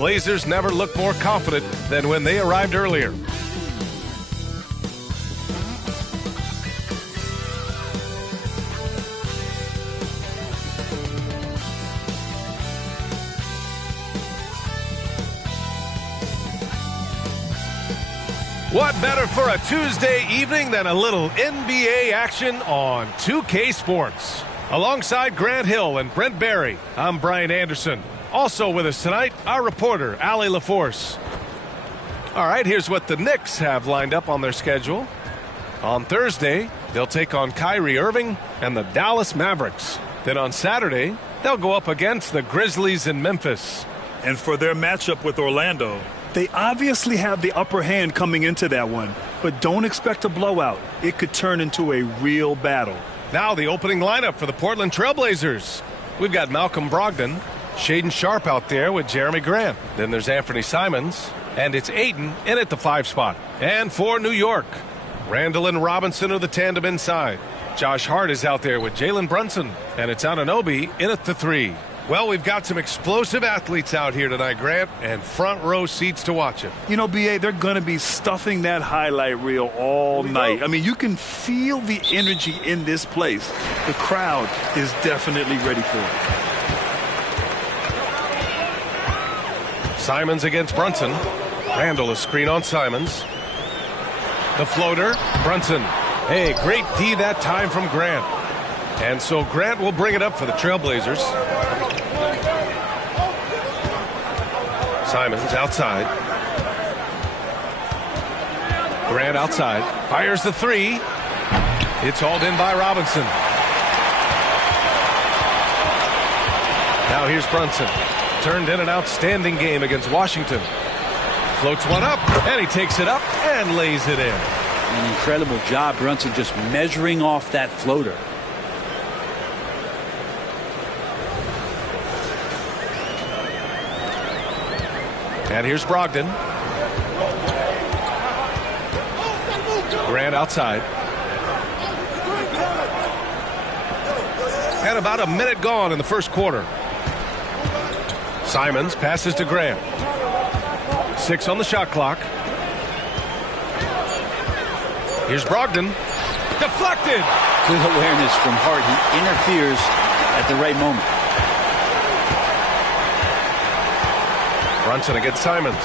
Blazers never looked more confident than when they arrived earlier. What better for a Tuesday evening than a little NBA action on 2K Sports? Alongside Grant Hill and Brent Barry, I'm Brian Anderson. Also with us tonight, our reporter, Allie LaForce. All right, here's what the Knicks have lined up on their schedule. On Thursday, they'll take on Kyrie Irving and the Dallas Mavericks. Then on Saturday, they'll go up against the Grizzlies in Memphis. And for their matchup with Orlando, they obviously have the upper hand coming into that one, but don't expect a blowout. It could turn into a real battle. Now the opening lineup for the Portland Trailblazers. We've got Malcolm Brogdon, Shaedon Sharpe out there with Jeremy Grant. Then there's Anthony Simons, and it's Ayton in at the 5 spot. And for New York, Randall and Robinson are the tandem inside. Josh Hart is out there with Jalen Brunson, and it's Anunoby in at the 3. Well, we've got some explosive athletes out here tonight, Grant, and front row seats to watch it. You know, B.A., they're going to be stuffing that highlight reel all night. I mean, you can feel the energy in this place. The crowd is definitely ready for it. Simons against Brunson. Randall a screen on Simons. The floater, Brunson. Hey, great D that time from Grant. And so Grant will bring it up for the Trailblazers. Simons outside. Grant outside. Fires the 3. It's hauled in by Robinson. Now here's Brunson. Turned in an outstanding game against Washington. Floats one up, and he takes it up and lays it in. An incredible job, Brunson, just measuring off that floater. And here's Brogdon. Grant outside. And about a minute gone in the first quarter. Simons passes to Grant. 6 on the shot clock. Here's Brogdon. Deflected. Good awareness from Hart. He interferes at the right moment. Brunson against Simons.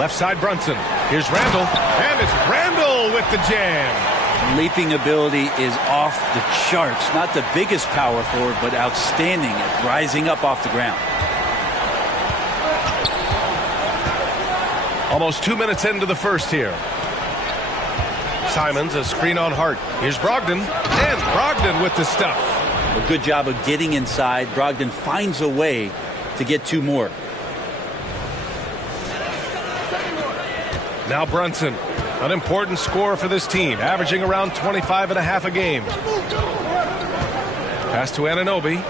Left side Brunson. Here's Randall. And it's Randall with the jam. Leaping ability is off the charts. Not the biggest power forward, but outstanding at rising up off the ground. Almost 2 minutes into the first here. Simons a screen on Hart. Here's Brogdon. And Brogdon with the stuff. A good job of getting inside. Brogdon finds a way to get 2 more. Now Brunson, an important scorer for this team, averaging around 25.5 a game. Pass to Anunoby.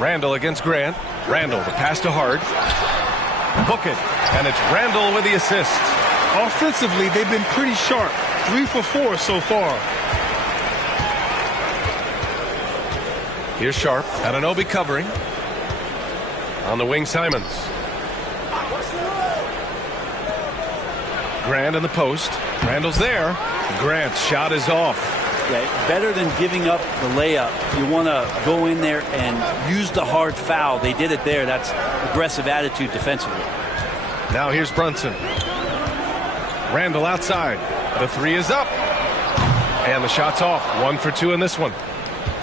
Randall against Grant. Randall, the pass to Hart. Book it, and it's Randall with the assist. Offensively, they've been pretty sharp. 3 for 4 so far. Here's Sharpe. Anunoby covering. On the wing, Simons. Grant in the post. Randall's there. Grant's shot is off. Yeah, better than giving up the layup. You want to go in there and use the hard foul. They did it there. That's aggressive attitude defensively. Now here's Brunson. Randall outside. The 3 is up. And the shot's off. 1 for 2 in this one.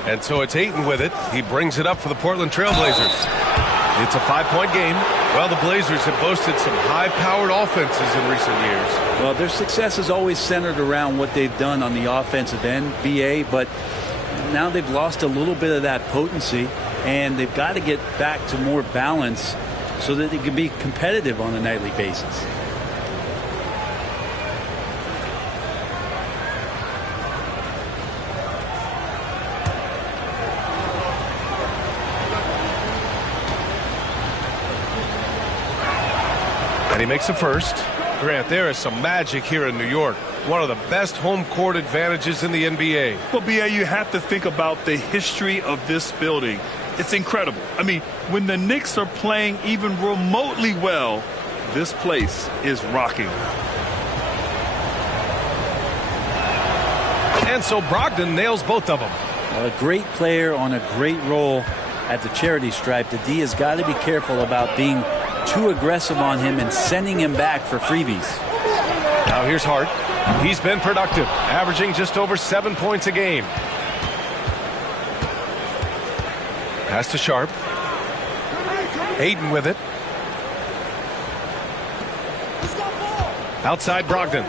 And so it's Ayton with it. He brings it up for the Portland Trailblazers. It's a 5-point game. Well, the Blazers have boasted some high-powered offenses in recent years. Well, their success is always centered around what they've done on the offensive end, BA, but now they've lost a little bit of that potency, and they've got to get back to more balance so that they can be competitive on a nightly basis. And he makes a first. Grant, there is some magic here in New York. One of the best home court advantages in the NBA. Well, B.A., you have to think about the history of this building. It's incredible. I mean, when the Knicks are playing even remotely well, this place is rocking. And so Brogdon nails both of them. A great player on a great role at the charity stripe. The D has got to be careful about being too aggressive on him and sending him back for freebies. Now here's Hart. He's been productive, averaging just over 7 points a game. Pass to Sharp. Ayton with it. Outside Brogdon.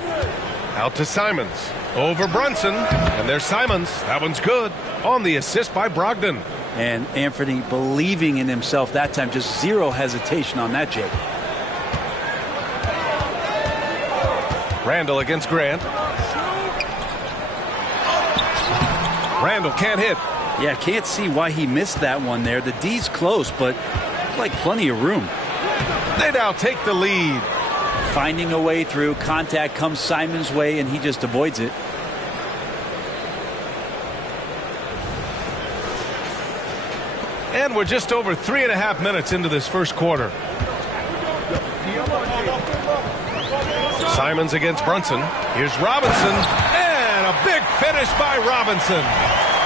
Out to Simons. Over Brunson. And there's Simons. That one's good. On the assist by Brogdon. And Anthony believing in himself that time. Just zero hesitation on that, Jake. Randall against Grant. Randall can't hit. Yeah, can't see why he missed that one there. The D's close, but like plenty of room. They now take the lead. Finding a way through. Contact comes Simon's way, and he just avoids it. And we're just over 3.5 minutes into this first quarter. Simons against Brunson. Here's Robinson. And a big finish by Robinson.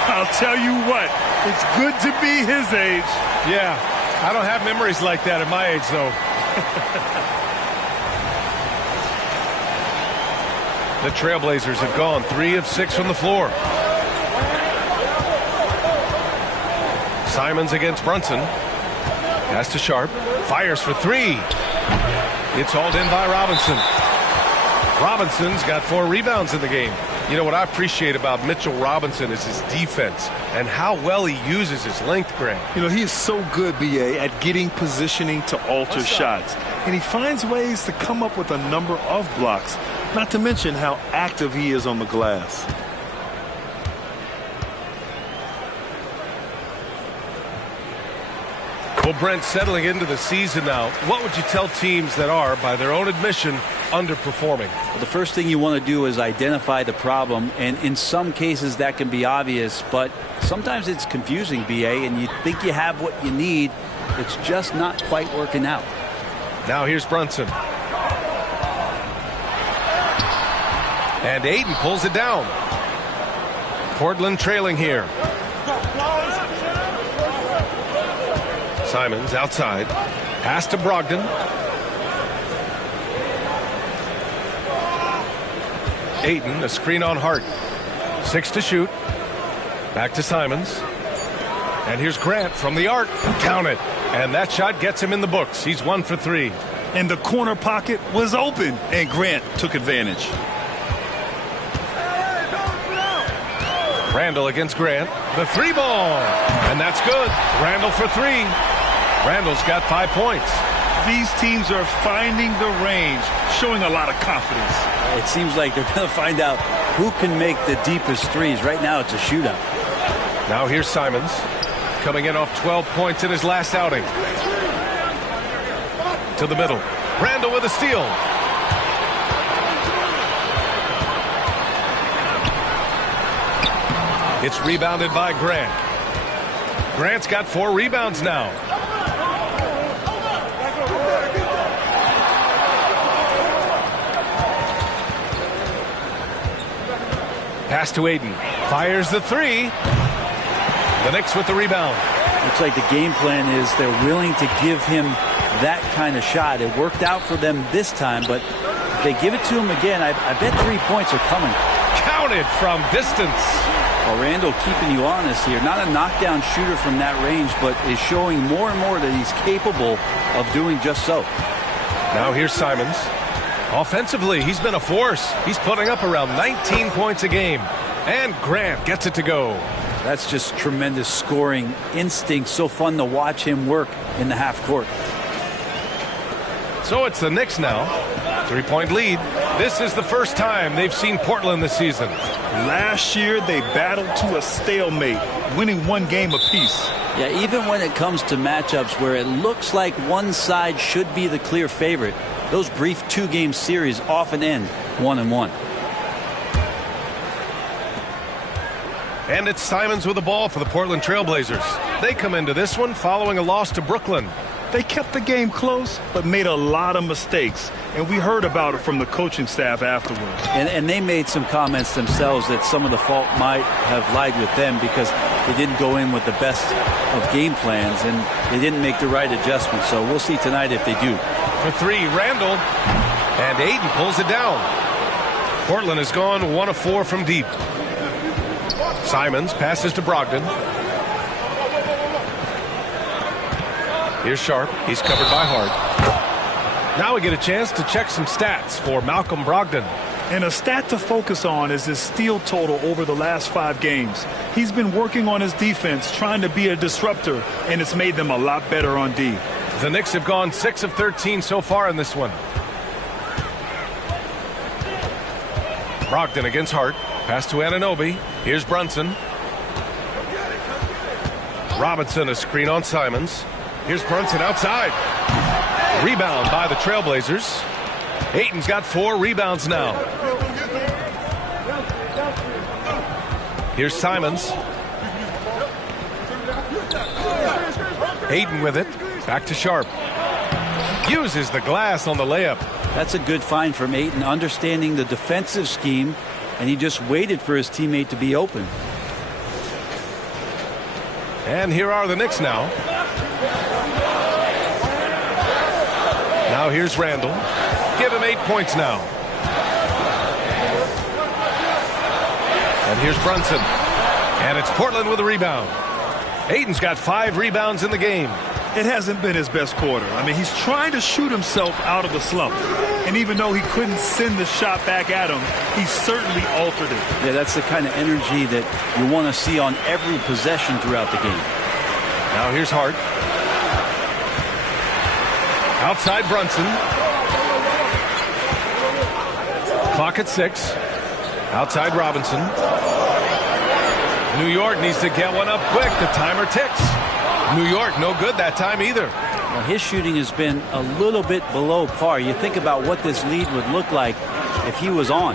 I'll tell you what, it's good to be his age. Yeah, I don't have memories like that at my age, though. The Trailblazers have gone 3 of 6 from the floor. Simons against Brunson. Pass to Sharp. Fires for 3. It's hauled in by Robinson. Robinson's got 4 rebounds in the game. You know what I appreciate about Mitchell Robinson is his defense and how well he uses his length, Grant. You know, he is so good, B.A., at getting positioning to alter shots. And he finds ways to come up with a number of blocks, not to mention how active he is on the glass. Well, Brent, settling into the season now, what would you tell teams that are, by their own admission, underperforming? Well, the first thing you want to do is identify the problem, and in some cases that can be obvious, but sometimes it's confusing, B.A., and you think you have what you need. It's just not quite working out. Now here's Brunson. And Ayton pulls it down. Portland trailing here. Simons outside. Pass to Brogdon. Ayton, a screen on Hart. 6 to shoot. Back to Simons. And here's Grant from the arc. Count it. And that shot gets him in the books. He's 1 for 3. And the corner pocket was open, and Grant took advantage. Randall against Grant. The 3 ball. And that's good. Randall for 3. Randall's got 5 points. These teams are finding the range, showing a lot of confidence. It seems like they're going to find out who can make the deepest threes. Right now it's a shootout. Now here's Simons, coming in off 12 points in his last outing. To the middle. Randall with a steal. It's rebounded by Grant. Grant's got 4 rebounds now. Pass to Ayton. Fires the 3. The Knicks with the rebound. Looks like the game plan is they're willing to give him that kind of shot. It worked out for them this time, but if they give it to him again, I bet 3 points are coming. Counted from distance. Well, Randall keeping you honest here. Not a knockdown shooter from that range, but is showing more and more that he's capable of doing just so. Now here's Simons. Offensively, he's been a force. He's putting up around 19 points a game. And Grant gets it to go. That's just tremendous scoring instinct. So fun to watch him work in the half court. So it's the Knicks now. 3-point lead. This is the first time they've seen Portland this season. Last year, they battled to a stalemate, winning one game apiece. Yeah, even when it comes to matchups where it looks like one side should be the clear favorite, those brief two-game series often end 1-1. And it's Simons with the ball for the Portland Trailblazers. They come into this one following a loss to Brooklyn. They kept the game close, but made a lot of mistakes. And we heard about it from the coaching staff afterwards. And they made some comments themselves that some of the fault might have lied with them because they didn't go in with the best of game plans and they didn't make the right adjustments. So we'll see tonight if they do. For three, Randall. And Ayton pulls it down. Portland has gone 1 of 4 from deep. Simons passes to Brogdon. Here's Sharp. He's covered by Hart. Now we get a chance to check some stats for Malcolm Brogdon. And a stat to focus on is his steal total over the last 5 games. He's been working on his defense, trying to be a disruptor, and it's made them a lot better on D. The Knicks have gone 6 of 13 so far in this one. Brogdon against Hart. Pass to Anunoby. Here's Brunson. Robinson, a screen on Simons. Here's Brunson outside. Rebound by the Trailblazers. Ayton's got 4 rebounds now. Here's Simons. Ayton with it. Back to Sharp. Uses the glass on the layup. That's a good find from Ayton, understanding the defensive scheme, and he just waited for his teammate to be open. And here are the Knicks now. Now here's Randall. Give him 8 points now. And here's Brunson. And it's Portland with a rebound. Ayton's got 5 rebounds in the game. It hasn't been his best quarter. I mean, he's trying to shoot himself out of the slump. And even though he couldn't send the shot back at him, he certainly altered it. Yeah, that's the kind of energy that you want to see on every possession throughout the game. Now here's Hart. Outside Brunson. Clock at 6. Outside Robinson. New York needs to get one up quick. The timer ticks. New York no good that time either. Well, his shooting has been a little bit below par. You think about what this lead would look like if he was on.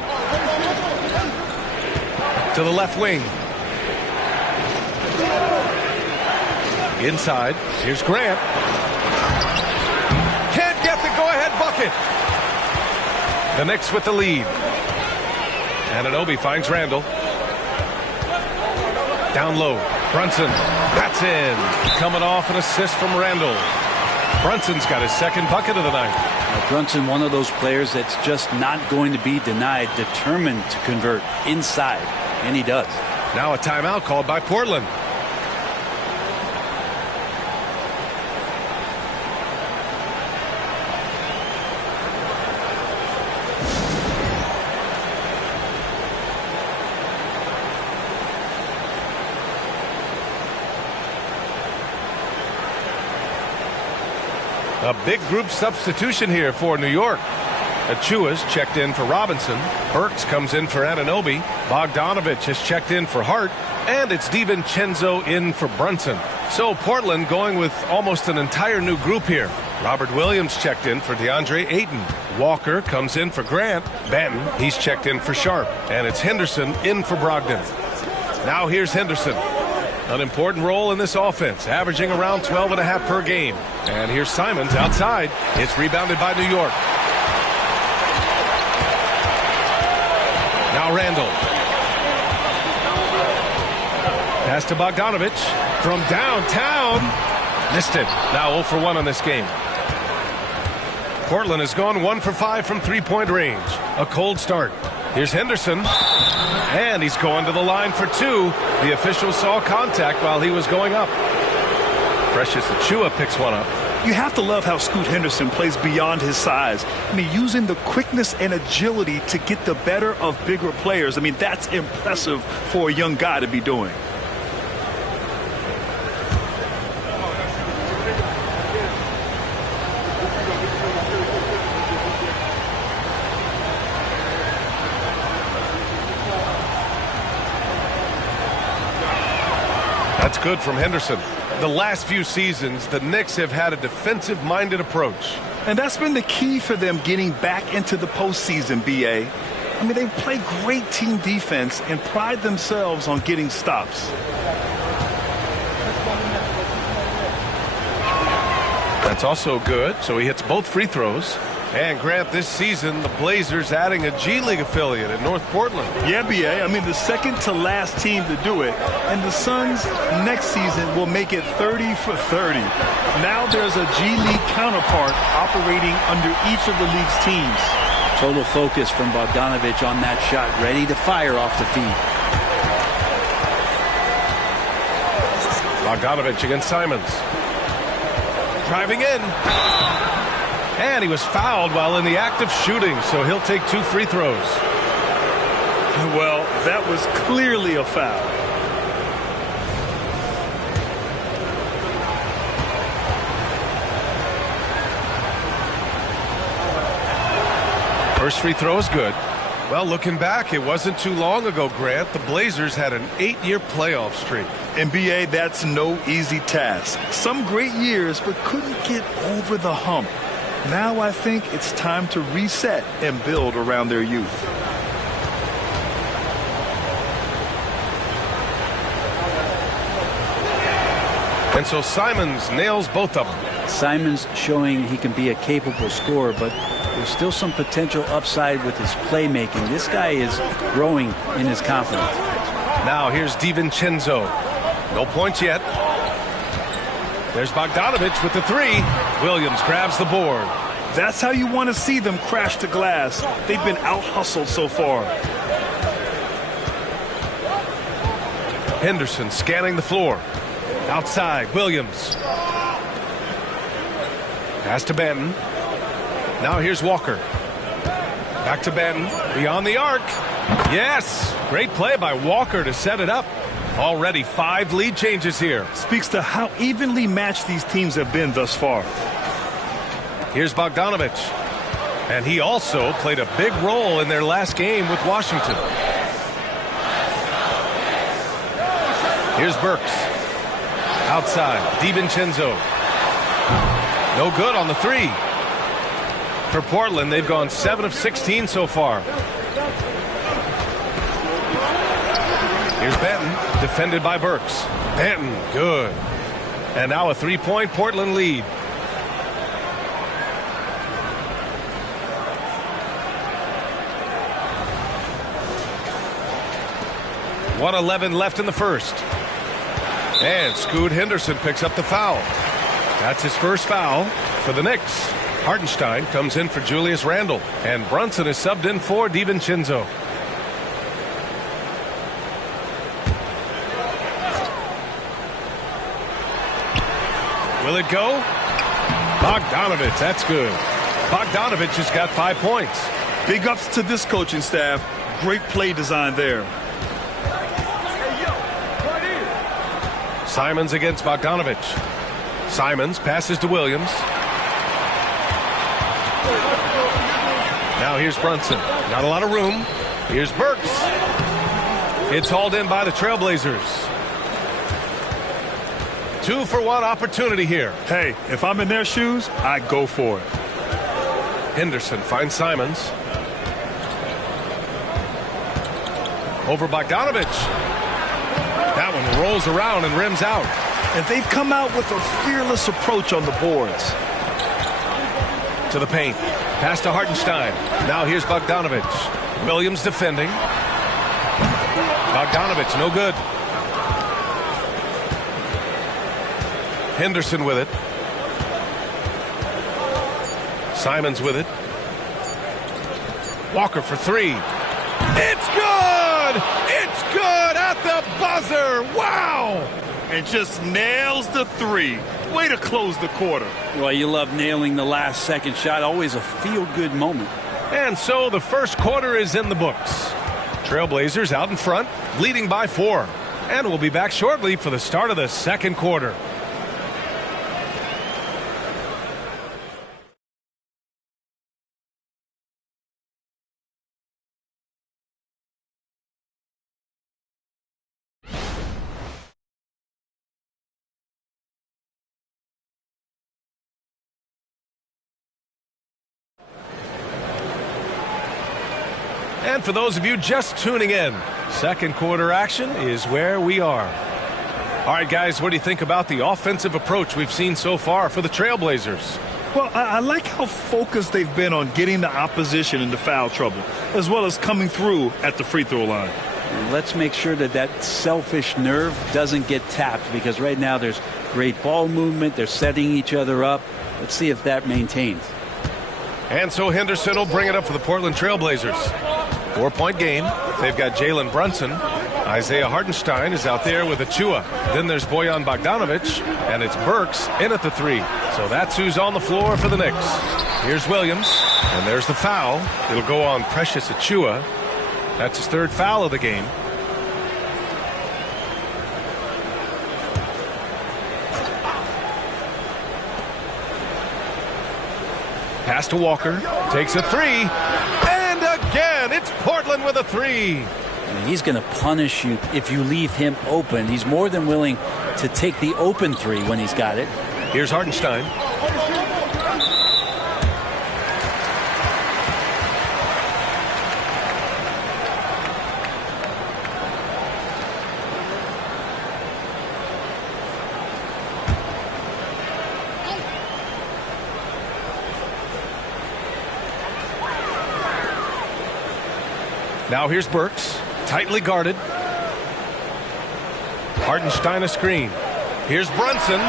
To the left wing. Inside. Here's Grant. Can't get the go-ahead bucket. The Knicks with the lead. Anunoby finds Randall. Down low. Brunson. That's in. Coming off an assist from Randall. Brunson's got his second bucket of the night. Now, Brunson, one of those players that's just not going to be denied, determined to convert inside, and he does. Now a timeout called by Portland. A big group substitution here for New York. Achua's checked in for Robinson. Burks comes in for Anunoby. Bogdanovich has checked in for Hart. And it's DiVincenzo in for Brunson. So Portland going with almost an entire new group here. Robert Williams checked in for DeAndre Ayton. Walker comes in for Grant. Benton, he's checked in for Sharp. And it's Henderson in for Brogdon. Now here's Henderson. An important role in this offense, averaging around 12.5 per game. And here's Simons outside. It's rebounded by New York. Now Randall. Pass to Bogdanovich from downtown. Missed it. Now 0 for 1 on this game. Portland has gone 1 for 5 from three-point range. A cold start. Here's Henderson. And he's going to the line for 2. The official saw contact while he was going up. Precious Achiuwa picks one up. You have to love how Scoot Henderson plays beyond his size. I mean, using the quickness and agility to get the better of bigger players. I mean, that's impressive for a young guy to be doing. That's good from Henderson. The last few seasons, the Knicks have had a defensive-minded approach. And that's been the key for them getting back into the postseason, B.A. I mean, they play great team defense and pride themselves on getting stops. That's also good, so he hits both free throws. And Grant, this season, the Blazers adding a G League affiliate in North Portland. Yeah, B.A. I mean, the second to last team to do it. And the Suns next season will make it 30 for 30. Now there's a G League counterpart operating under each of the league's teams. Total focus from Bogdanovich on that shot, ready to fire off the feed. Bogdanovich against Simons. Driving in. And he was fouled while in the act of shooting, so he'll take 2 free throws. Well, that was clearly a foul. First free throw is good. Well, looking back, it wasn't too long ago, Grant. The Blazers had an 8-year playoff streak. NBA, that's no easy task. Some great years, but couldn't get over the hump. Now I think it's time to reset and build around their youth. And so Simons nails both of them. Simons showing he can be a capable scorer, but there's still some potential upside with his playmaking. This guy is growing in his confidence. Now here's DiVincenzo. No points yet. There's Bogdanovich with the 3. Williams grabs the board. That's how you want to see them crash the glass. They've been out-hustled so far. Henderson scanning the floor. Outside, Williams. Pass to Benton. Now here's Walker. Back to Benton. Beyond the arc. Yes! Great play by Walker to set it up. Already 5 lead changes here. Speaks to how evenly matched these teams have been thus far. Here's Bogdanovich. And he also played a big role in their last game with Washington. Here's Burks. Outside, DiVincenzo. No good on the 3. For Portland, they've gone 7 of 16 so far. Here's Benton, defended by Burks. Benton, good. And now a 3-point Portland lead. .111 left in the first. And Scoot Henderson picks up the foul. That's his first foul for the Knicks. Hartenstein comes in for Julius Randle. And Brunson is subbed in for DiVincenzo. Will it go? Bogdanovich, that's good. Bogdanovich has got 5 points. Big ups to this coaching staff. Great play design there. Simons against Bogdanovich. Simons passes to Williams. Now here's Brunson. Not a lot of room. Here's Burks. It's hauled in by the Trailblazers. 2-for-1 opportunity here. Hey, if I'm in their shoes, I go for it. Henderson finds Simons. Over Bogdanovich. That one rolls around and rims out. And they've come out with a fearless approach on the boards. To the paint. Pass to Hartenstein. Now here's Bogdanovich. Williams defending. Bogdanovich, no good. Henderson with it. Simons with it. Walker for 3. It's good! It's good at the buzzer! Wow! And just nails the 3. Way to close the quarter. Well, you love nailing the last second shot. Always a feel-good moment. And so the first quarter is in the books. Trailblazers out in front, leading by 4. And we'll be back shortly for the start of the second quarter. And for those of you just tuning in, second quarter action is where we are. All right, guys, what do you think about the offensive approach we've seen so far for the Trailblazers? Well, I like how focused they've been on getting the opposition into foul trouble, as well as coming through at the free throw line. Let's make sure that selfish nerve doesn't get tapped, because right now there's great ball movement. They're setting each other up. Let's see if that maintains. And so Henderson will bring it up for the Portland Trailblazers. 4-point game. They've got Jalen Brunson. Isaiah Hartenstein is out there with Achua. Then there's Bojan Bogdanovic, and it's Burks in at the 3. So that's who's on the floor for the Knicks. Here's Williams, and there's the foul. It'll go on Precious Achua. That's his 3rd foul of the game. Pass to Walker, takes a 3, and again, it's Portland with a 3. He's going to punish you if you leave him open. He's more than willing to take the open 3 when he's got it. Here's Hartenstein. Now here's Burks, tightly guarded. Hartenstein a screen. Here's Brunson.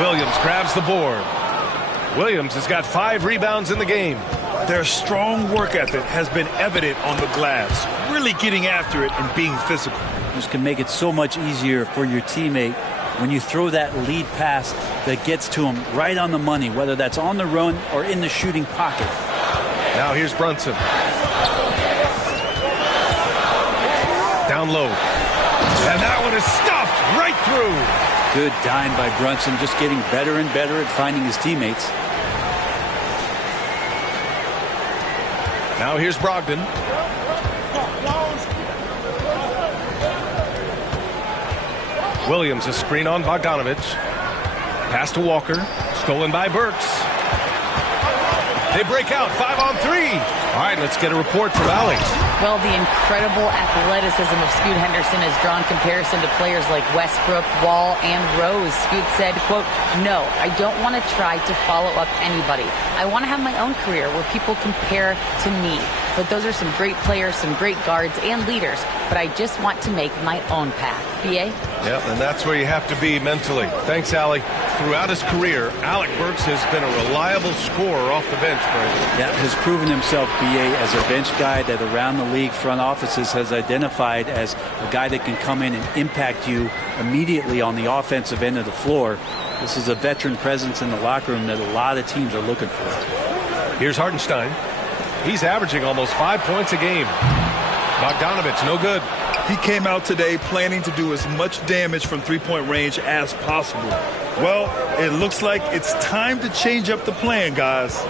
Williams grabs the board. Williams has got 5 rebounds in the game. Their strong work ethic has been evident on the glass, really getting after it and being physical. This can make it so much easier for your teammate when you throw that lead pass that gets to him right on the money, whether that's on the run or in the shooting pocket. Now here's Brunson. Down low. And that one is stuffed right through. Good dime by Brunson, just getting better and better at finding his teammates. Now here's Brogdon. Williams a screen on Bogdanovic. Pass to Walker. Stolen by Burks. They break out 5 on 3. All right, let's get a report from Allie. Well, the incredible athleticism of Scoot Henderson has drawn comparison to players like Westbrook, Wall, and Rose. Scoot said, quote, "No, I don't want to try to follow up anybody. I want to have my own career where people compare to me. But those are some great players, some great guards and leaders. But I just want to make my own path." B.A.? Yep, and that's where you have to be mentally. Thanks, Allie. Throughout his career, Alec Burks has been a reliable scorer off the bench, Brandon. Yeah, has proven himself, B.A., as a bench guy that around the league front offices has identified as a guy that can come in and impact you immediately on the offensive end of the floor. This is a veteran presence in the locker room that a lot of teams are looking for. Here's Hartenstein. He's averaging almost 5 points a game. Bogdanovic, no good. He came out today planning to do as much damage from three-point range as possible. Well, it looks like it's time to change up the plan, guys.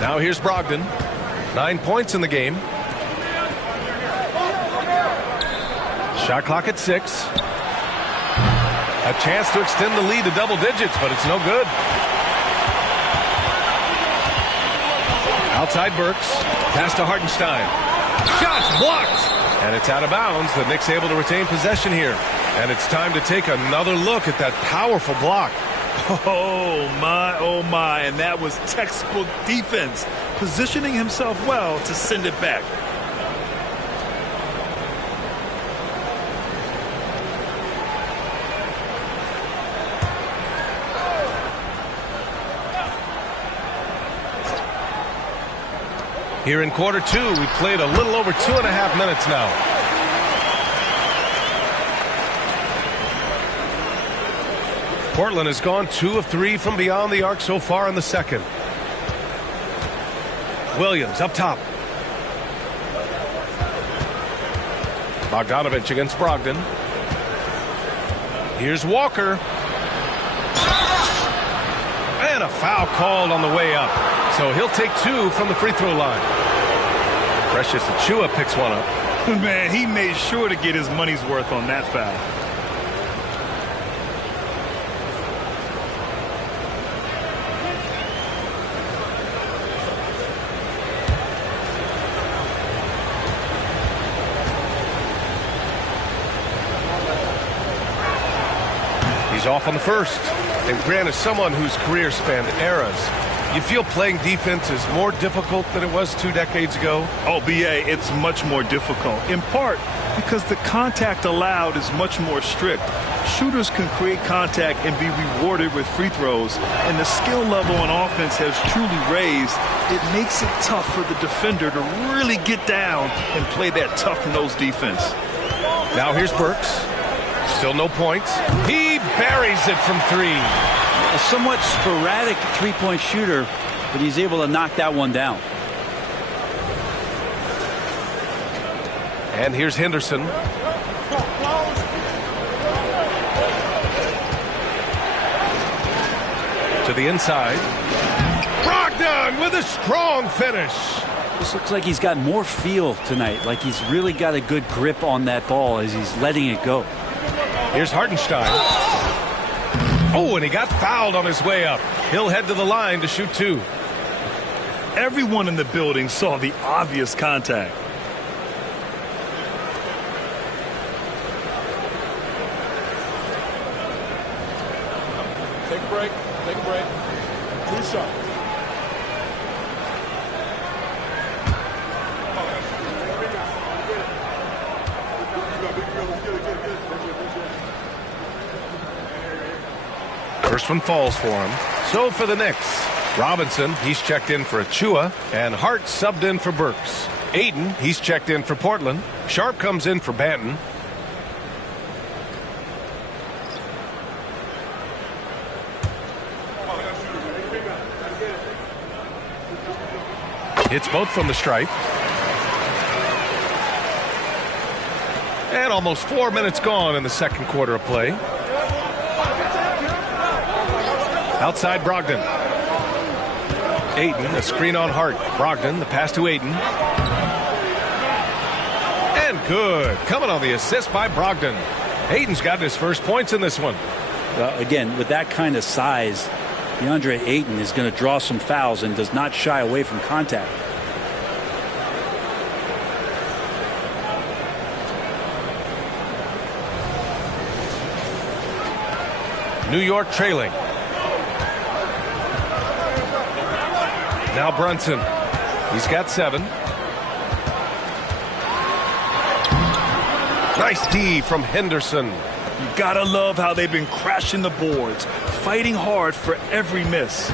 Now here's Brogdon. 9 points in the game. Shot clock at 6. A chance to extend the lead to double digits, but it's no good. Outside Burks. Pass to Hartenstein. Shots blocked. And it's out of bounds. The Knicks able to retain possession here. And it's time to take another look at that powerful block. Oh, my. And that was textbook defense, positioning himself well to send it back. Here in quarter 2, we played a little over 2.5 minutes now. Portland has gone 2 of 3 from beyond the arc so far in the second. Williams up top. Bogdanovic against Brogdon. Here's Walker. And a foul called on the way up. So he'll take 2 from the free throw line. Precious Achua picks one up. Man, he made sure to get his money's worth on that foul. He's off on the first. And Grant, is someone whose career spanned eras, you feel playing defense is more difficult than it was 2 decades ago? Oh, B.A., it's much more difficult, in part because the contact allowed is much more strict. Shooters can create contact and be rewarded with free throws, and the skill level on offense has truly raised. It makes it tough for the defender to really get down and play that tough-nosed defense. Now here's Burks. Still no points. He buries it from 3. A somewhat sporadic three-point shooter, but he's able to knock that one down. And here's Henderson. To the inside. Brogdon with a strong finish. This looks like he's got more feel tonight, like he's really got a good grip on that ball as he's letting it go. Here's Hartenstein. Oh, and he got fouled on his way up. He'll head to the line to shoot 2. Everyone in the building saw the obvious contact. Take a break. Take a break. 2 shots. First one falls for him. So for the Knicks, Robinson, he's checked in for Achua, and Hart subbed in for Burks. Aiden, he's checked in for Portland. Sharp comes in for Banton. Hits both from the stripe. And almost 4 minutes gone in the second quarter of play. Outside Brogdon. Aiden, a screen on Hart. Brogdon, the pass to Aiden. And good. Coming on the assist by Brogdon. Aiden's got his first points in this one. Well, again, with that kind of size, DeAndre Ayton is going to draw some fouls and does not shy away from contact. New York trailing. Now Brunson. He's got 7. Nice D from Henderson. You gotta love how they've been crashing the boards, fighting hard for every miss.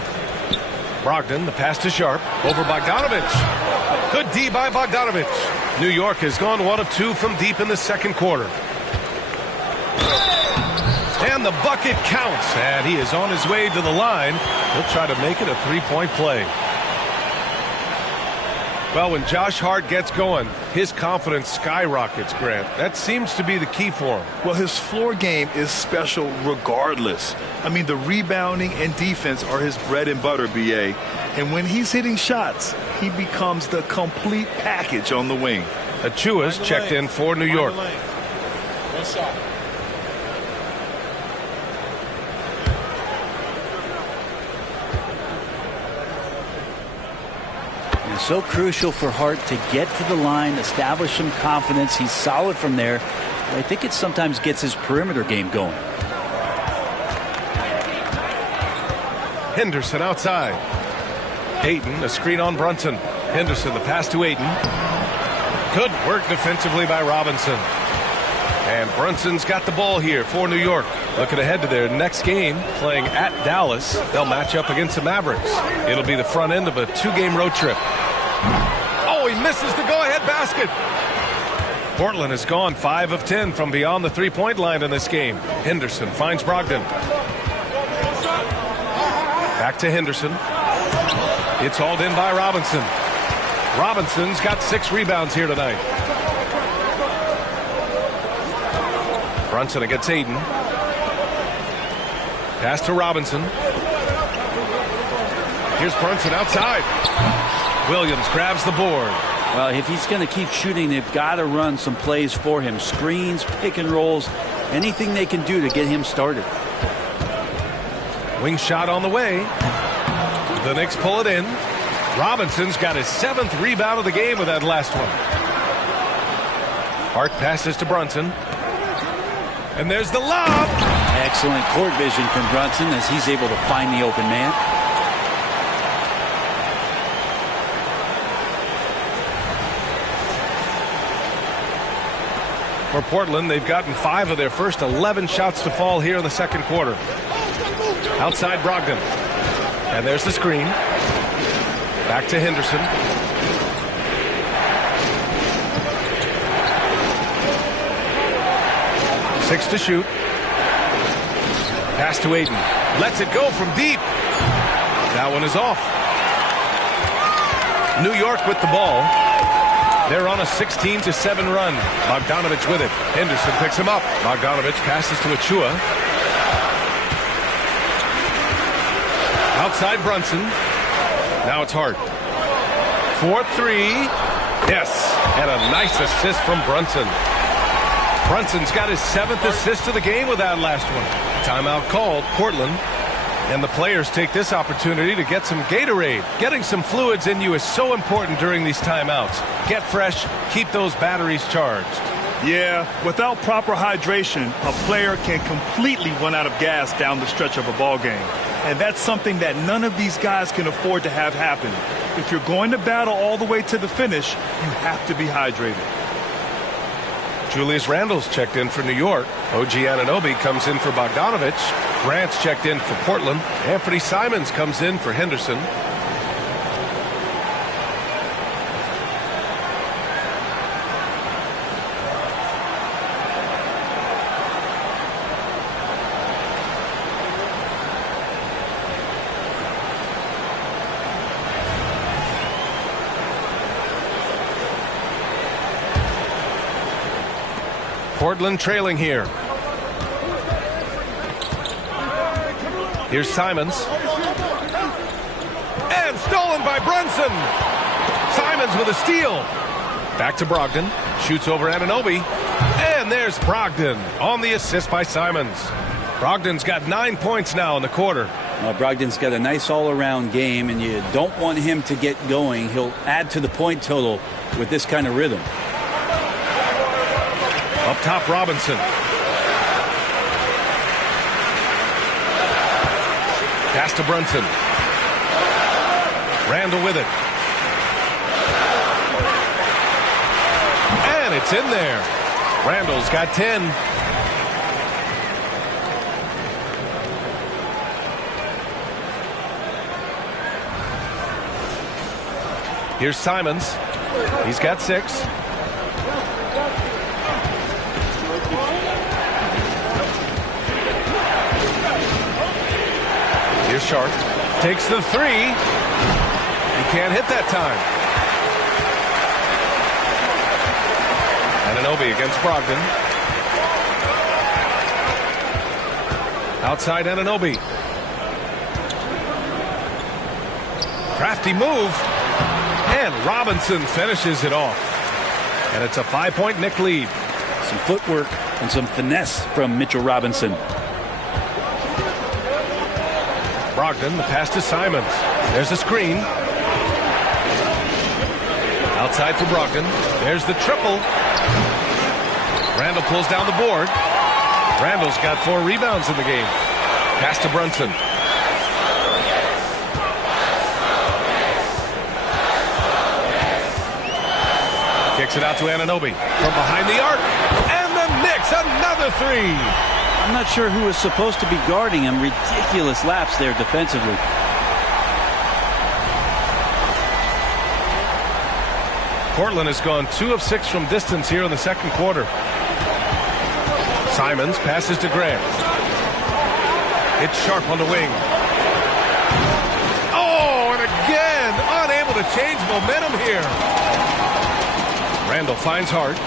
Brogdon, the pass to Sharp. Over Bogdanovich. Good D by Bogdanovich. New York has gone 1 of 2 from deep in the second quarter. And the bucket counts. And he is on his way to the line. He'll try to make it a 3-point play. Well, when Josh Hart gets going, his confidence skyrockets, Grant. That seems to be the key for him. Well, his floor game is special regardless. I mean, the rebounding and defense are his bread and butter, B.A. And when he's hitting shots, he becomes the complete package on the wing. Achua's checked in for New York. One shot. So crucial for Hart to get to the line, establish some confidence. He's solid from there. I think it sometimes gets his perimeter game going. Henderson outside. Ayton, a screen on Brunson. Henderson, the pass to Ayton. Good work defensively by Robinson. And Brunson's got the ball here for New York. Looking ahead to their next game, playing at Dallas. They'll match up against the Mavericks. It'll be the front end of a 2-game road trip. Oh, he misses the go-ahead basket. Portland has gone 5 of 10 from beyond the 3-point line in this game. Henderson finds Brogdon. Back to Henderson. It's hauled in by Robinson. Robinson's got 6 rebounds here tonight. Brunson against Ayton. Pass to Robinson. Here's Brunson outside. Williams grabs the board. Well, if he's going to keep shooting, they've got to run some plays for him. Screens, pick and rolls, anything they can do to get him started. Wing shot on the way. The Knicks pull it in. Robinson's got his 7th rebound of the game with that last one. Hart passes to Brunson. And there's the lob. Excellent court vision from Brunson as he's able to find the open man. For Portland, they've gotten 5 of their first 11 shots to fall here in the second quarter. Outside Brogdon. And there's the screen. Back to Henderson. Six to shoot. Pass to Aiden. Lets it go from deep. That one is off. New York with the ball. They're on a 16-7 run. Bogdanovich with it. Henderson picks him up. Bogdanovich passes to Achua. Outside Brunson. Now it's Hart. 4-3. Yes. And a nice assist from Brunson. Brunson's got his 7th assist of the game with that last one. Timeout called. Portland. And the players take this opportunity to get some Gatorade. Getting some fluids in you is so important during these timeouts. Get fresh, keep those batteries charged. Yeah, without proper hydration, a player can completely run out of gas down the stretch of a ball game. And that's something that none of these guys can afford to have happen. If you're going to battle all the way to the finish, you have to be hydrated. Julius Randle's checked in for New York. OG Anunoby comes in for Bogdanovich. Grant's checked in for Portland. Anthony Simons comes in for Henderson. Portland trailing here. Here's Simons. And stolen by Brunson. Simons with a steal. Back to Brogdon. Shoots over Anunoby. And there's Brogdon on the assist by Simons. Brogdon's got 9 points now in the quarter. Brogdon's got a nice all-around game, and you don't want him to get going. He'll add to the point total with this kind of rhythm. Up top, Robinson. Pass to Brunson. Randle with it. And it's in there. Randle's got 10. Here's Simons. He's got 6. Here's Sharp. Takes the 3. He can't hit that time. Anunoby against Brogdon. Outside Anunoby. Crafty move. And Robinson finishes it off. And it's a 5-point Knick lead. Some footwork and some finesse from Mitchell Robinson. Brogdon, the pass to Simons. There's a screen. Outside for Brogdon. There's the triple. Randle pulls down the board. Randle's got 4 rebounds in the game. Pass to Brunson. Kicks it out to Anunoby from behind the arc. And the Knicks, another 3. I'm not sure who was supposed to be guarding him. Ridiculous lapse there defensively. Portland has gone 2 of 6 from distance here in the second quarter. Simons passes to Grant. It's Sharp on the wing. Oh, and again, unable to change momentum here. Randle finds Hart.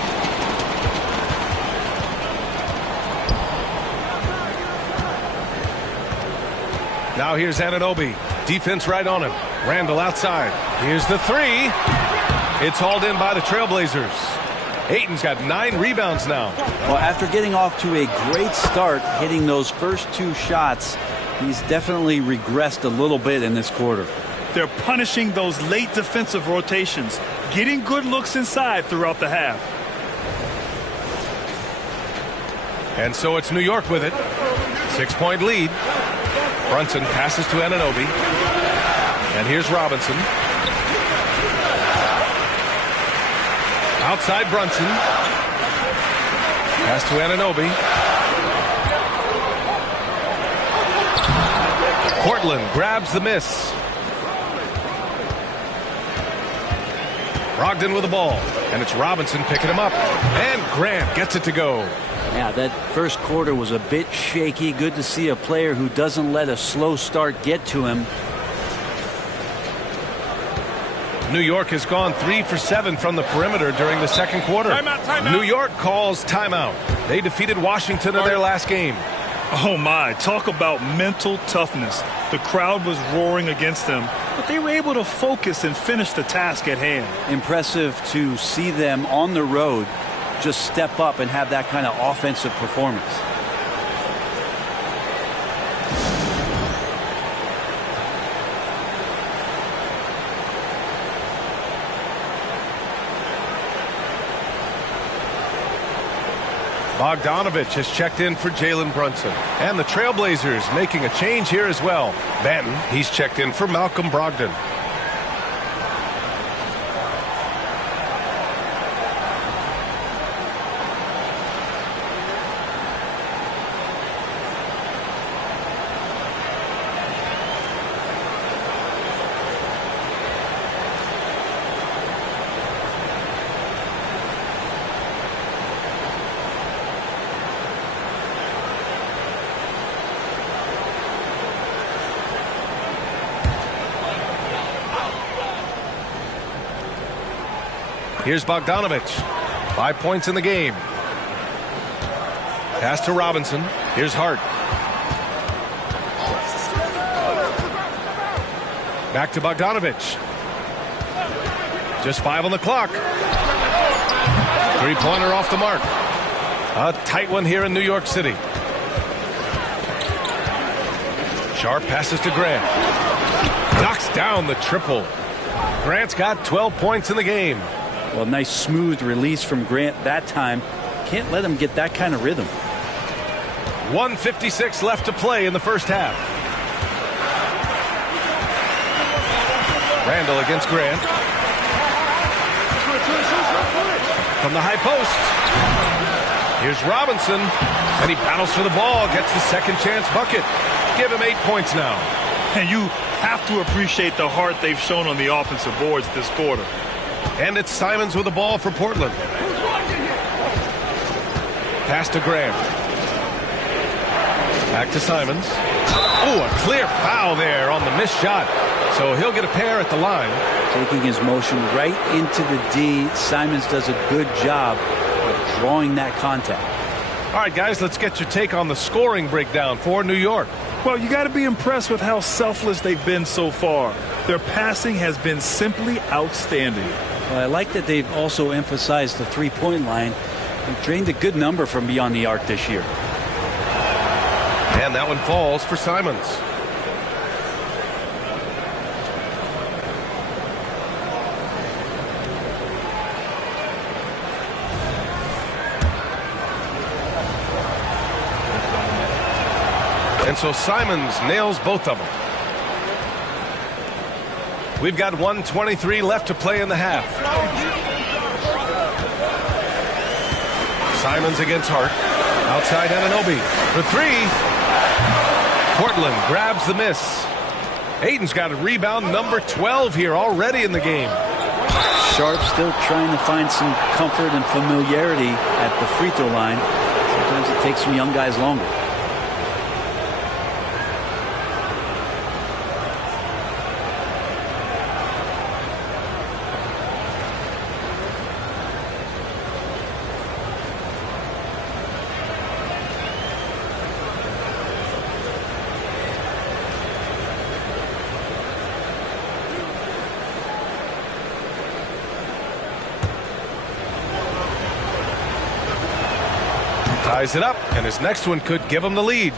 Now here's Anunoby. Defense right on him. Randle outside. Here's the 3. It's hauled in by the Trailblazers. Ayton's got 9 rebounds now. Well, after getting off to a great start, hitting those first 2 shots, he's definitely regressed a little bit in this quarter. They're punishing those late defensive rotations, getting good looks inside throughout the half. And so it's New York with it. 6-point lead. Brunson passes to Anunoby. And here's Robinson. Outside Brunson. Pass to Anunoby. Portland grabs the miss. Brogdon with the ball. And it's Robinson picking him up. And Grant gets it to go. Yeah, that first quarter was a bit shaky. Good to see a player who doesn't let a slow start get to him. New York has gone 3 for 7 from the perimeter during the second quarter. Timeout. New York calls timeout. They defeated Washington in their last game. Oh my, talk about mental toughness. The crowd was roaring against them, but they were able to focus and finish the task at hand. Impressive to see them on the road just step up and have that kind of offensive performance. Bogdanovich has checked in for Jalen Brunson. And the Trailblazers making a change here as well. Banton, he's checked in for Malcolm Brogdon. Here's Bogdanovich. 5 points in the game. Pass to Robinson. Here's Hart. Back to Bogdanovich. Just 5 on the clock. Three-pointer off the mark. A tight one here in New York City. Sharp passes to Grant. Knocks down the triple. Grant's got 12 points in the game. Well, nice smooth release from Grant that time. Can't let him get that kind of rhythm. 1:56 left to play in the first half. Randall against Grant. From the high post. Here's Robinson. And he battles for the ball. Gets the second chance bucket. Give him 8 points now. And you have to appreciate the heart they've shown on the offensive boards this quarter. And it's Simons with the ball for Portland. Pass to Grant. Back to Simons. Oh, a clear foul there on the missed shot. So he'll get a pair at the line. Taking his motion right into the D. Simons does a good job of drawing that contact. All right, guys, let's get your take on the scoring breakdown for New York. Well, you got to be impressed with how selfless they've been so far. Their passing has been simply outstanding. Well, I like that they've also emphasized the three-point line. They've drained a good number from beyond the arc this year. And that one falls for Simons. And so Simons nails both of them. We've got 1:23 left to play in the half. Simons against Hart. Outside Anunoby for three. Portland grabs the miss. Aiden's got a rebound number 12 here already in the game. Sharp still trying to find some comfort and familiarity at the free throw line. Sometimes it takes some young guys longer. Ties it up, and his next one could give him the lead.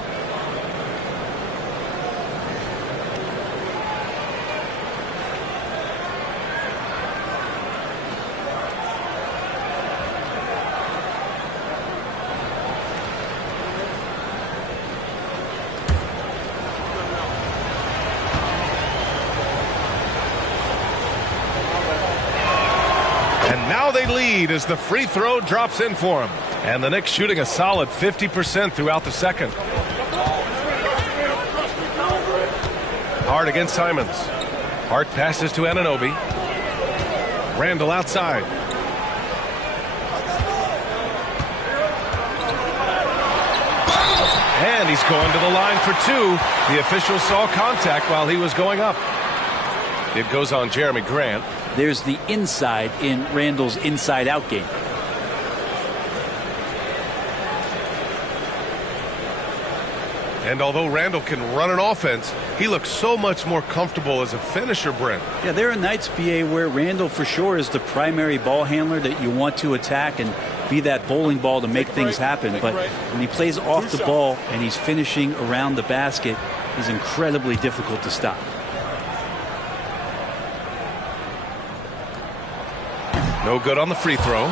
they lead as the free throw drops in for him. And the Knicks shooting a solid 50% throughout the second. Hart against Simons. Hart passes to Anunoby. Randall outside. And he's going to the line for two. The official saw contact while he was going up. It goes on Jeremy Grant. There's the inside in Randall's inside-out game. And although Randall can run an offense, he looks so much more comfortable as a finisher, Brent. Yeah, there are nights, BA, where Randall for sure is the primary ball handler that you want to attack and be that bowling ball to make things happen. But when he plays off the ball and he's finishing around the basket, he's incredibly difficult to stop. No good on the free throw.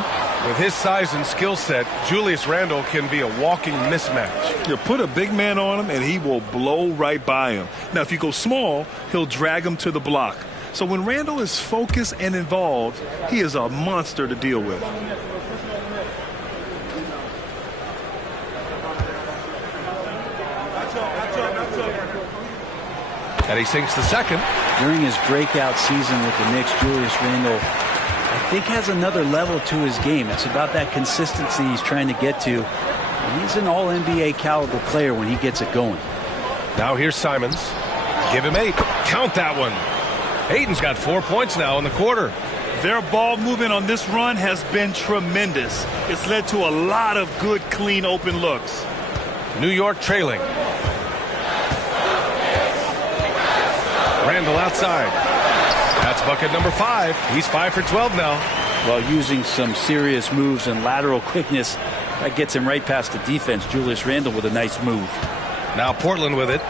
With his size and skill set, Julius Randle can be a walking mismatch. You put a big man on him, and he will blow right by him. Now, if you go small, he'll drag him to the block. So when Randle is focused and involved, he is a monster to deal with. And he sinks the second. During his breakout season with the Knicks, Julius Randle, I think, has another level to his game. It's about that consistency he's trying to get to. And he's an all-NBA caliber player when he gets it going. Now here's Simons. Give him 8. Count that one. Ayton's got 4 points now in the quarter. Their ball movement on this run has been tremendous. It's led to a lot of good, clean, open looks. New York trailing. Randall outside. That's bucket number 5. He's 5 for 12 now. Well, using some serious moves and lateral quickness, that gets him right past the defense. Julius Randle with a nice move. Now Portland with it.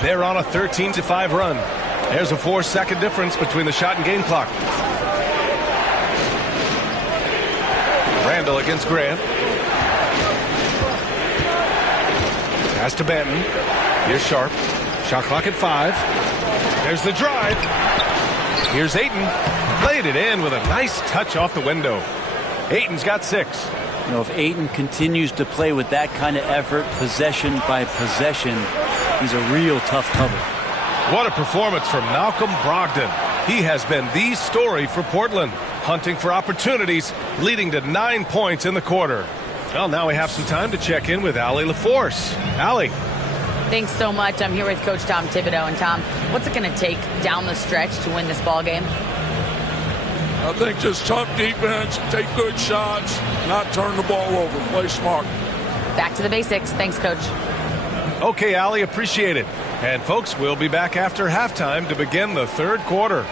They're on a 13-5 run. There's a 4-second difference between the shot and game clock. Randall against Grant. Pass to Banton. Here's Sharp. Shot clock at 5. There's the drive. Here's Ayton. Played it in with a nice touch off the window. Ayton's got 6. You know, if Ayton continues to play with that kind of effort, possession by possession, he's a real tough cover. What a performance from Malcolm Brogdon. He has been the story for Portland, hunting for opportunities, leading to 9 points in the quarter. Well, now we have some time to check in with Allie LaForce. Allie. Thanks so much. I'm here with Coach Tom Thibodeau. And Tom, what's it going to take down the stretch to win this ball game? I think just tough defense, take good shots, not turn the ball over, play smart. Back to the basics. Thanks, Coach. Okay, Allie, appreciate it. And folks, we'll be back after halftime to begin the third quarter.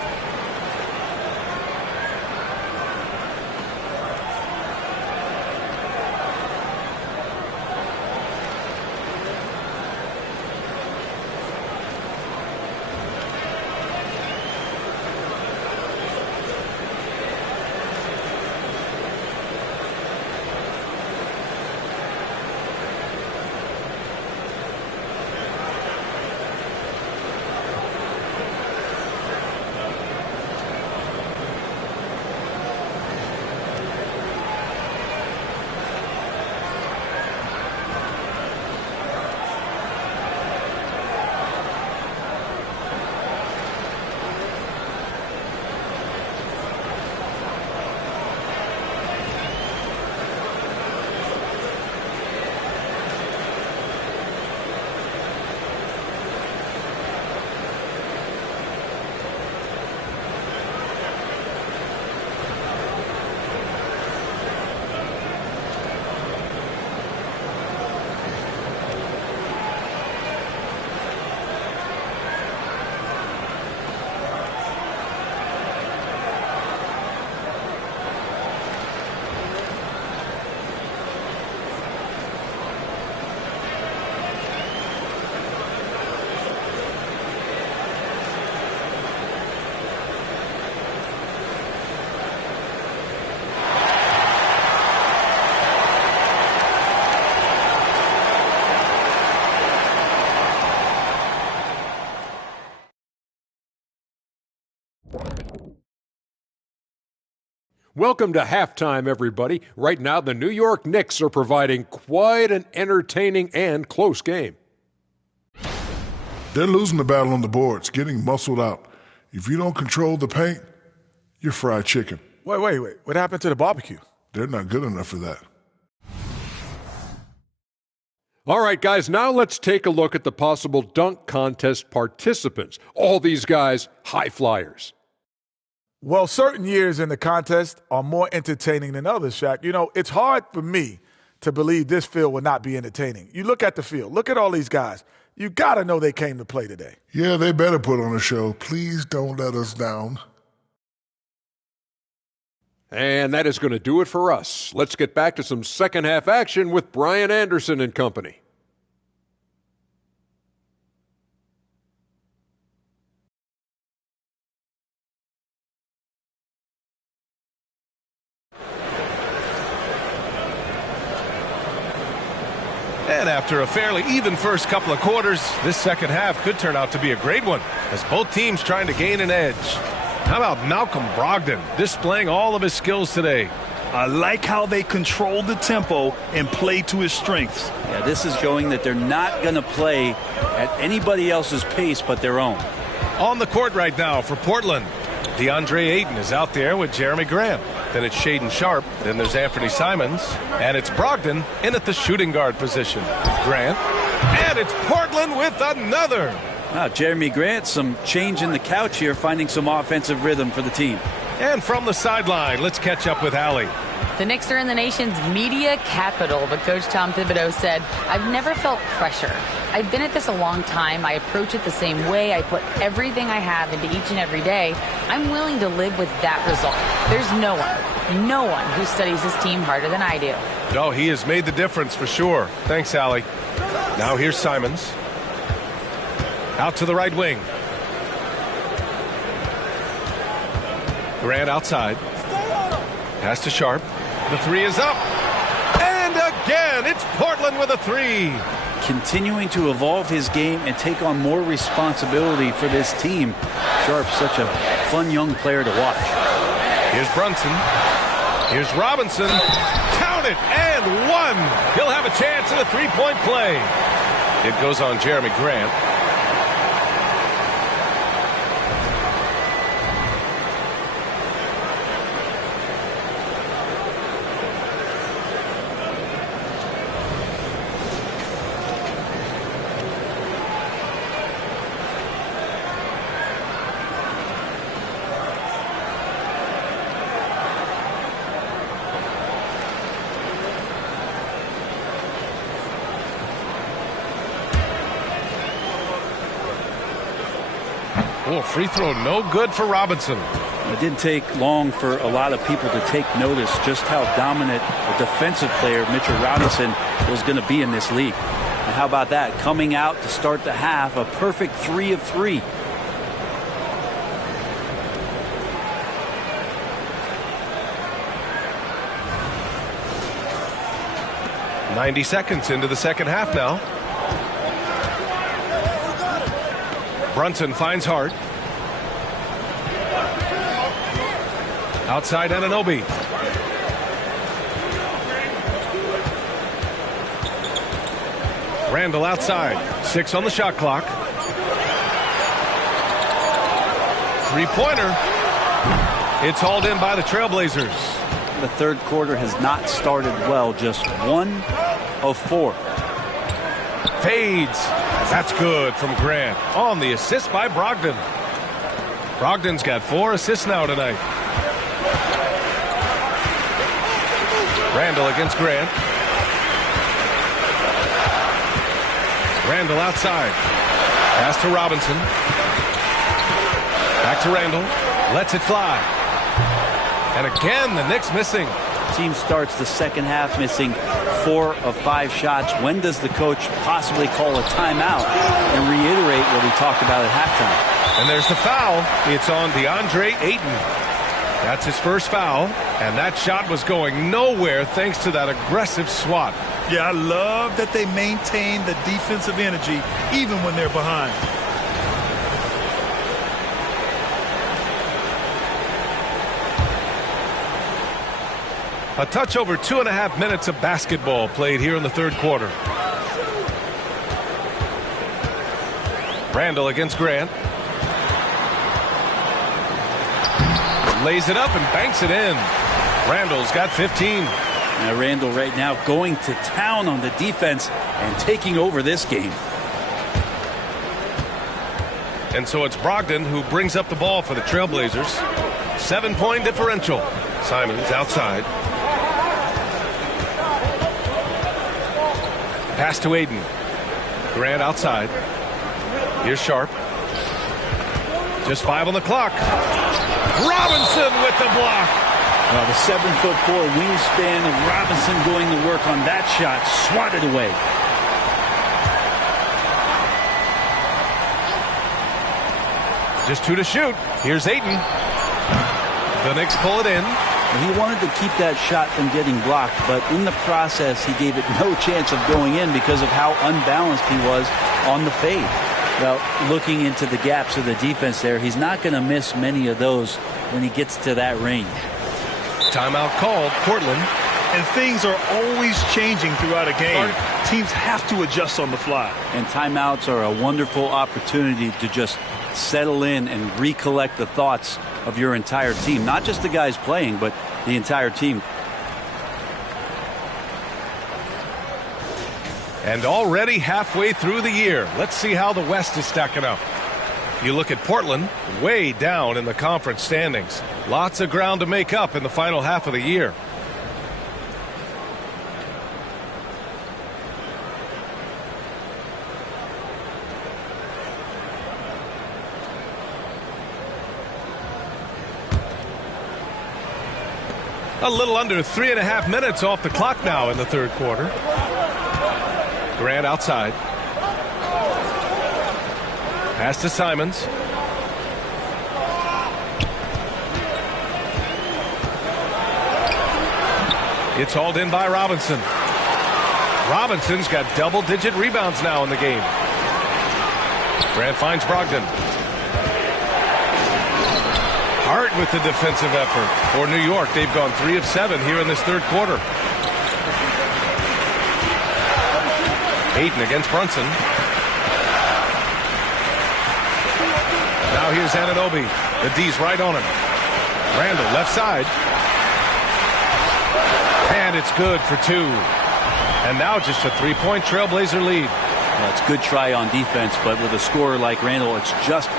Welcome to halftime, everybody. Right now, the New York Knicks are providing quite an entertaining and close game. They're losing the battle on the boards, getting muscled out. If you don't control the paint, you're fried chicken. Wait. What happened to the barbecue? They're not good enough for that. All right, guys, now let's take a look at the possible dunk contest participants. All these guys, high flyers. Well, certain years in the contest are more entertaining than others, Shaq. You know, it's hard for me to believe this field will not be entertaining. You look at the field. Look at all these guys. You got to know they came to play today. Yeah, they better put on a show. Please don't let us down. And that is going to do it for us. Let's get back to some second-half action with Brian Anderson and company. And after a fairly even first couple of quarters, this second half could turn out to be a great one as both teams trying to gain an edge. How about Malcolm Brogdon displaying all of his skills today? I like how they control the tempo and play to his strengths. Yeah, this is showing that they're not going to play at anybody else's pace but their own. On the court right now for Portland, DeAndre Ayton is out there with Jeremy Grant. Then it's Shaedon Sharpe. Then there's Anthony Simons. And it's Brogdon in at the shooting guard position. Grant. And it's Portland with another. Wow, Jeremy Grant, some change in the couch here, finding some offensive rhythm for the team. And from the sideline, let's catch up with Allie. The Knicks are in the nation's media capital, but Coach Tom Thibodeau said, I've never felt pressure. I've been at this a long time. I approach it the same way. I put everything I have into each and every day. I'm willing to live with that result. There's no one who studies his team harder than I do. No, he has made the difference for sure. Thanks, Allie. Now here's Simons. Out to the right wing. Grant outside. Pass to Sharpe. The three is up. And again, it's Portland with a three. Continuing to evolve his game and take on more responsibility for this team. Sharpe's such a fun young player to watch. Here's Brunson. Here's Robinson. Count it, and one. He'll have a chance at a three-point play. It goes on Jeremy Grant. Oh, free throw no good for Robinson. It didn't take long for a lot of people to take notice just how dominant a defensive player Mitchell Robinson was going to be in this league. And how about that? Coming out to start the half, a perfect 3 of 3. .90 seconds into the second half now. Brunson finds Hart. Outside Anunoby. Randall outside. 6 on the shot clock. Three-pointer. It's hauled in by the Trailblazers. The third quarter has not started well. Just 1 of 4. Fades. That's good from Grant. On the assist by Brogdon. Brogdon's got 4 assists now tonight. Randall against Grant. Randall outside. Pass to Robinson. Back to Randall. Lets it fly. And again, the Knicks missing. Team starts the second half missing 4 of 5 shots. When does the coach possibly call a timeout and reiterate what he talked about at halftime? And there's the foul. It's on DeAndre Ayton. That's his first foul, and that shot was going nowhere thanks to that aggressive swat. Yeah, I love that they maintain the defensive energy even when they're behind. A touch over 2.5 minutes of basketball played here in the third quarter. Randall against Grant. Lays it up and banks it in. Randall's got 15. Now Randall right now going to town on the defense and taking over this game. And so it's Brogdon who brings up the ball for the Trailblazers. 7-point differential. Simons outside. Pass to Aiden. Grant outside. Here's Sharp. Just 5 on the clock. Robinson with the block. Well, the 7'4" wingspan of Robinson going to work on that shot. Swatted away. Just 2 to shoot. Here's Ayton. The Knicks pull it in. He wanted to keep that shot from getting blocked, but in the process, he gave it no chance of going in because of how unbalanced he was on the fade. Well, looking into the gaps of the defense there, he's not going to miss many of those when he gets to that range. Timeout called, Portland. And things are always changing throughout a game. Teams have to adjust on the fly. And timeouts are a wonderful opportunity to just settle in and recollect the thoughts of your entire team. Not just the guys playing, but the entire team. And already halfway through the year, let's see how the West is stacking up. You look at Portland, way down in the conference standings. Lots of ground to make up in the final half of the year. A little under 3.5 minutes off the clock now in the third quarter. Grant outside. Pass to Simons. It's hauled in by Robinson. Robinson's got double-digit rebounds now in the game. Grant finds Brogdon. Hart with the defensive effort. For New York, they've gone 3 of 7 here in this third quarter. Ayton against Brunson. Now here's Anunoby. The D's right on him. Randall left side. And it's good for 2. And now just a 3-point Trailblazer lead. Well, it's a good try on defense, but with a scorer like Randall, it's just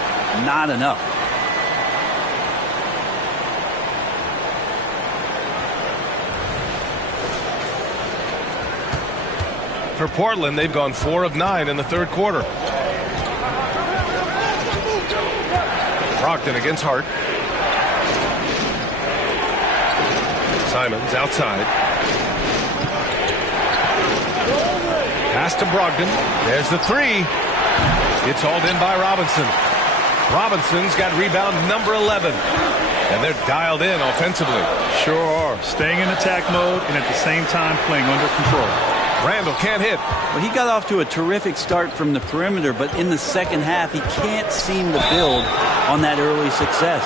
not enough. For Portland, they've gone 4 of 9 in the third quarter. Brogdon against Hart. Simons outside. Pass to Brogdon. There's the 3. It's hauled in by Robinson. Robinson's got rebound number 11. And they're dialed in offensively. Sure are. Staying in attack mode and at the same time playing under control. Randall can't hit. Well, he got off to a terrific start from the perimeter, but in the second half, he can't seem to build on that early success.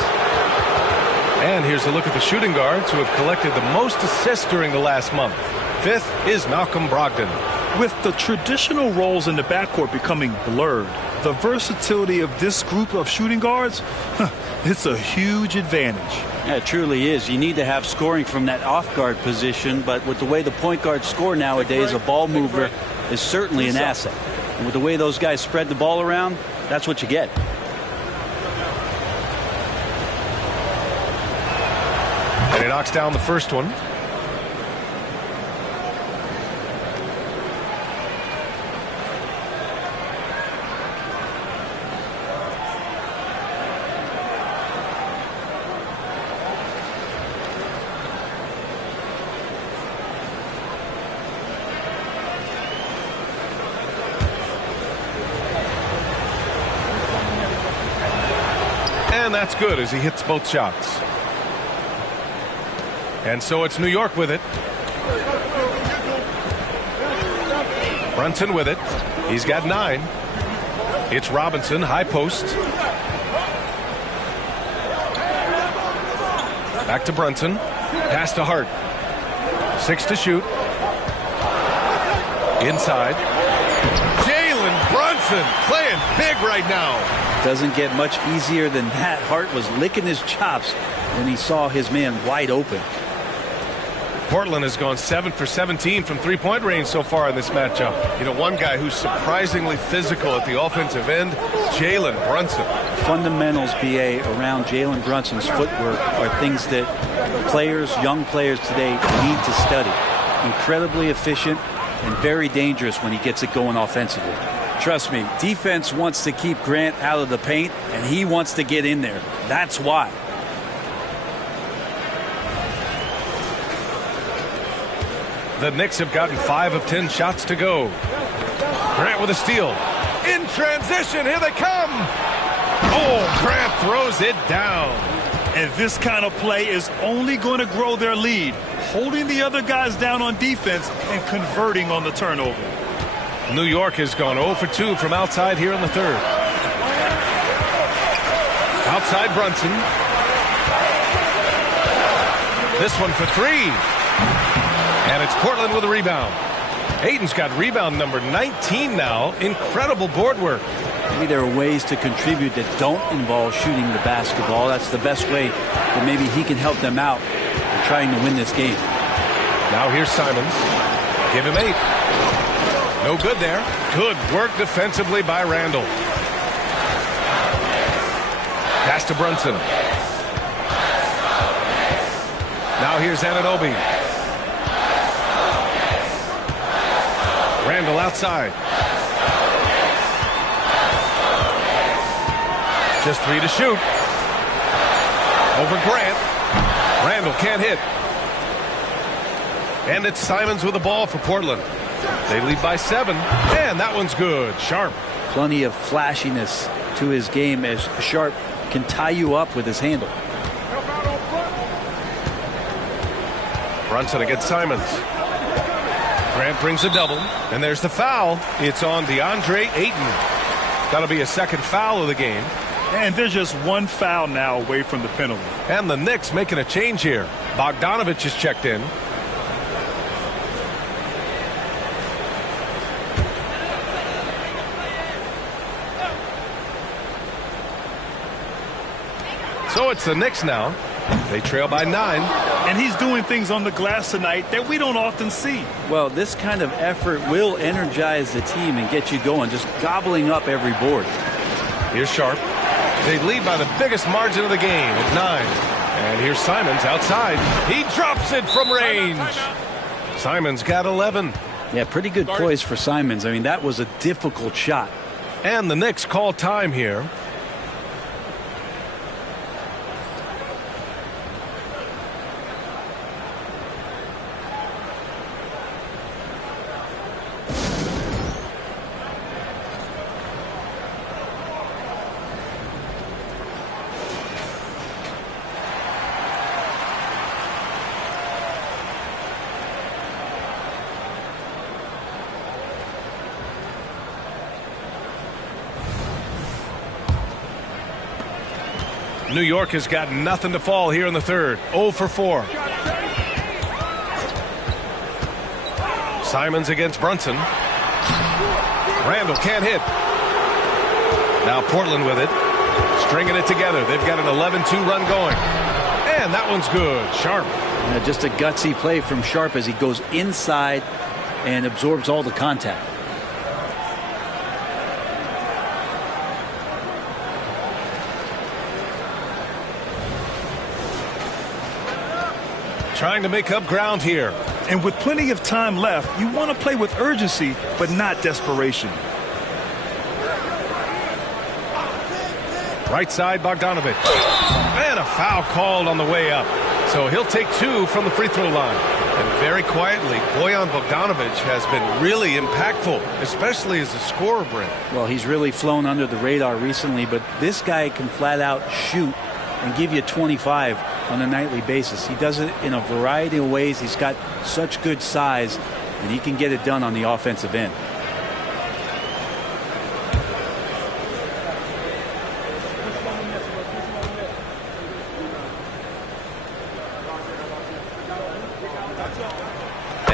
And here's a look at the shooting guards who have collected the most assists during the last month. 5th is Malcolm Brogdon. With the traditional roles in the backcourt becoming blurred, the versatility of this group of shooting guards, it's a huge advantage. Yeah, it truly is. You need to have scoring from that off-guard position, but with the way the point guards score nowadays, a ball mover is certainly an asset. And with the way those guys spread the ball around, that's what you get. And he knocks down the first one. And that's good as he hits both shots. And so it's New York with it. Brunson with it. He's got 9. It's Robinson, high post. Back to Brunson. Pass to Hart. 6 to shoot. Inside. Jalen Brunson playing big right now. Doesn't get much easier than that. Hart was licking his chops when he saw his man wide open. Portland has gone 7 for 17 from three-point range so far in this matchup. You know, one guy who's surprisingly physical at the offensive end, Jalen Brunson. Fundamentals, BA, around Jalen Brunson's footwork are things that players, young players today need to study. Incredibly efficient and very dangerous when he gets it going offensively. Trust me, defense wants to keep Grant out of the paint, and he wants to get in there. That's why. The Knicks have gotten 5 of 10 shots to go. Grant with a steal. In transition, here they come. Oh, Grant throws it down. And this kind of play is only going to grow their lead, holding the other guys down on defense and converting on the turnover. New York has gone 0 for 2 from outside here in the third. Outside Brunson. This one for 3. And it's Portland with a rebound. Ayton's got rebound number 19 now. Incredible board work. Maybe there are ways to contribute that don't involve shooting the basketball. That's the best way that maybe he can help them out in trying to win this game. Now here's Simons. Give him 8. No good there. Good work defensively by Randall. Pass to Brunson. Now here's Anunoby. Randall outside. Just 3 to shoot. Over Grant. Randall can't hit. And it's Simons with the ball for Portland. They lead by 7. And that one's good. Sharp. Plenty of flashiness to his game as Sharp can tie you up with his handle. Brunson against Simons. Grant brings a double, and there's the foul. It's on DeAndre Ayton. That'll be a second foul of the game. And there's just one foul now away from the penalty. And the Knicks making a change here. Bogdanovich is checked in. So it's the Knicks now. They trail by 9. And he's doing things on the glass tonight that we don't often see. Well, this kind of effort will energize the team and get you going, just gobbling up every board. Here's Sharp. They lead by the biggest margin of the game at 9. And here's Simons outside. He drops it from range. Simons got 11. Yeah, pretty good poise for Simons. I mean, that was a difficult shot. And the Knicks call time here. New York has got nothing to fall here in the third. 0 for 4. Simons against Brunson. Randall can't hit. Now Portland with it. Stringing it together. They've got an 11-2 run going. And that one's good. Sharp. Just a gutsy play from Sharp as he goes inside and absorbs all the contact. Trying to make up ground here. And with plenty of time left, you want to play with urgency, but not desperation. Right side, Bogdanovich. And a foul called on the way up. So he'll take 2 from the free throw line. And very quietly, Bojan Bogdanovich has been really impactful, especially as a scorer, Brent. Well, he's really flown under the radar recently, but this guy can flat out shoot and give you 25 on a nightly basis. He does it in a variety of ways. He's got such good size, and he can get it done on the offensive end.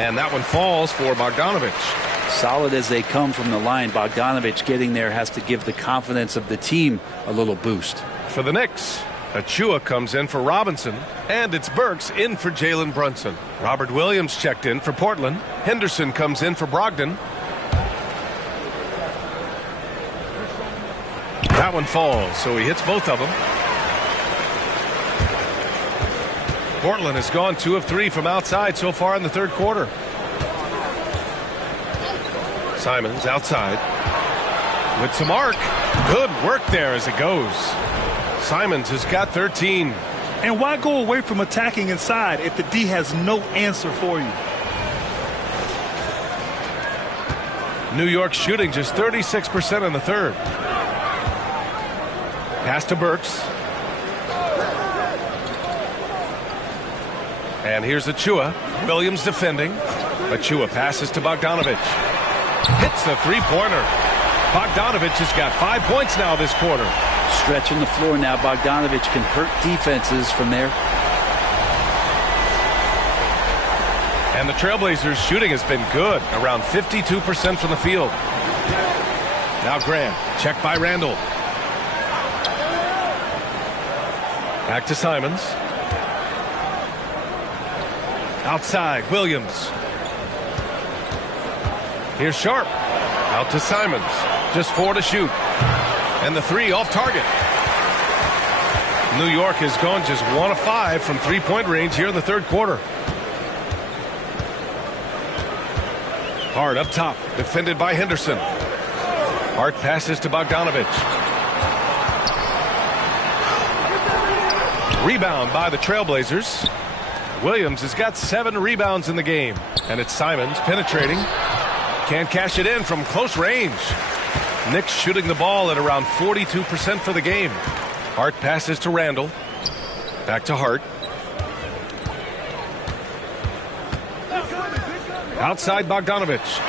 And that one falls for Bogdanovich. Solid as they come from the line, Bogdanovich getting there has to give the confidence of the team a little boost. For the Knicks, Achua comes in for Robinson, and it's Burks in for Jalen Brunson. Robert Williams checked in for Portland. Henderson comes in for Brogdon. That one falls, so he hits both of them. Portland has gone 2 of 3 from outside so far in the third quarter. Simons outside with some arc. Good work there as it goes. Simons has got 13. And why go away from attacking inside if the D has no answer for you? New York shooting just 36% in the third. Pass to Burks. And here's Achua. Williams defending. Achua passes to Bogdanovich. Hits the three-pointer. Bogdanovich has got 5 points now this quarter. Stretching the floor now. Bogdanovich can hurt defenses from there. And the Trailblazers shooting has been good. Around 52% from the field. Now Grant. Check by Randall. Back to Simons. Outside, Williams. Here's Sharp. Out to Simons. Just 4 to shoot. And the 3 off target. New York has gone just 1 of 5 from three-point range here in the third quarter. Hart up top. Defended by Henderson. Hart passes to Bogdanovich. Rebound by the Trailblazers. Williams has got 7 rebounds in the game. And it's Simons penetrating. Can't cash it in from close range. Knicks shooting the ball at around 42% for the game. Hart passes to Randall. Back to Hart. Outside Bogdanovich.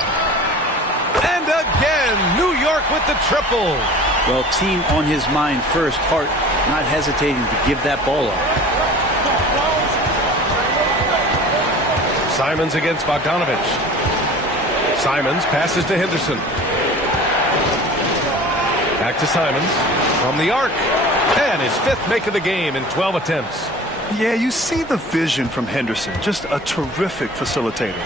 And again, New York with the triple. Well, team on his mind first. Hart not hesitating to give that ball up. Simons against Bogdanovich. Simons passes to Henderson. Back to Simons from the arc. And his 5th make of the game in 12 attempts. Yeah, you see the vision from Henderson. Just a terrific facilitator.